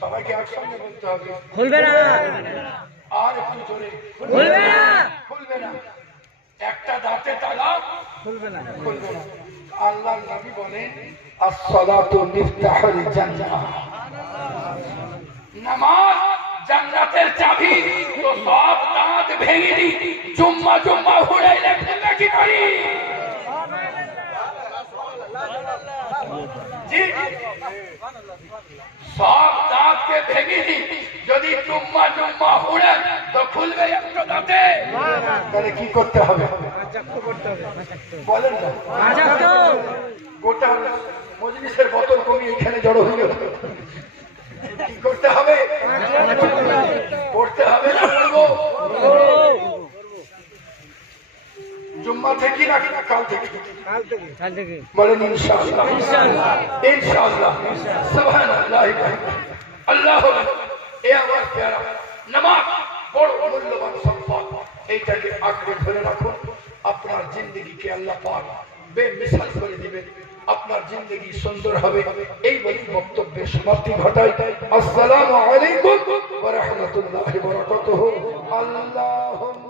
সবাইকে একসঙ্গে বলতে হবে, খুলবে না। আর একটু জোরে, খুলবে না। খুলবে না। একটা দাঁতে তালা খুলবে না, খুলবে না। আল্লাহর নবী বলেন আসসালাতু মিফতাহুল জান্নাহ, নামাজ জান্নাতের চাবি। তো সব দাঁত ভেঙে দিই, জুম্মা জুম্মা হুড়াইলে ফেললে কি করি? সব দাঁতকে ভেঙে দিই, যদি জুম্মা জুম্মা হুড়ে তো খুলবে একটা দাঁতে। তাহলে কি করতে হবে? বলেন না। গোটা মজলিসের বোতল কমিয়ে এখানে জড়ো হয়ে গেল। কি করতে হবে? করতে হবে না বলবো? জুম্মা থেকে নাকি কাল থেকে? বলেন ইনশাআল্লাহ। ইনশাআল্লাহ। সুবহানাল্লাহ। আল্লাহু আকবার। এ আমার প্যারা নামাজ বড় মূল্যবান সম্পদ। এইটাকে আঁকড়ে ধরে রাখুন। আপনার জিন্দগিকে আল্লাহ পাক বেমিসাল করে দিবেন। আপনার জিন্দগি সুন্দর হবে। এই বলে বক্তব্যের সমাপ্তি ঘটাই। আসসালামু আলাইকুম ওয়া রাহমাতুল্লাহি ওয়া বারাকাতুহু। আল্লাহুম্মা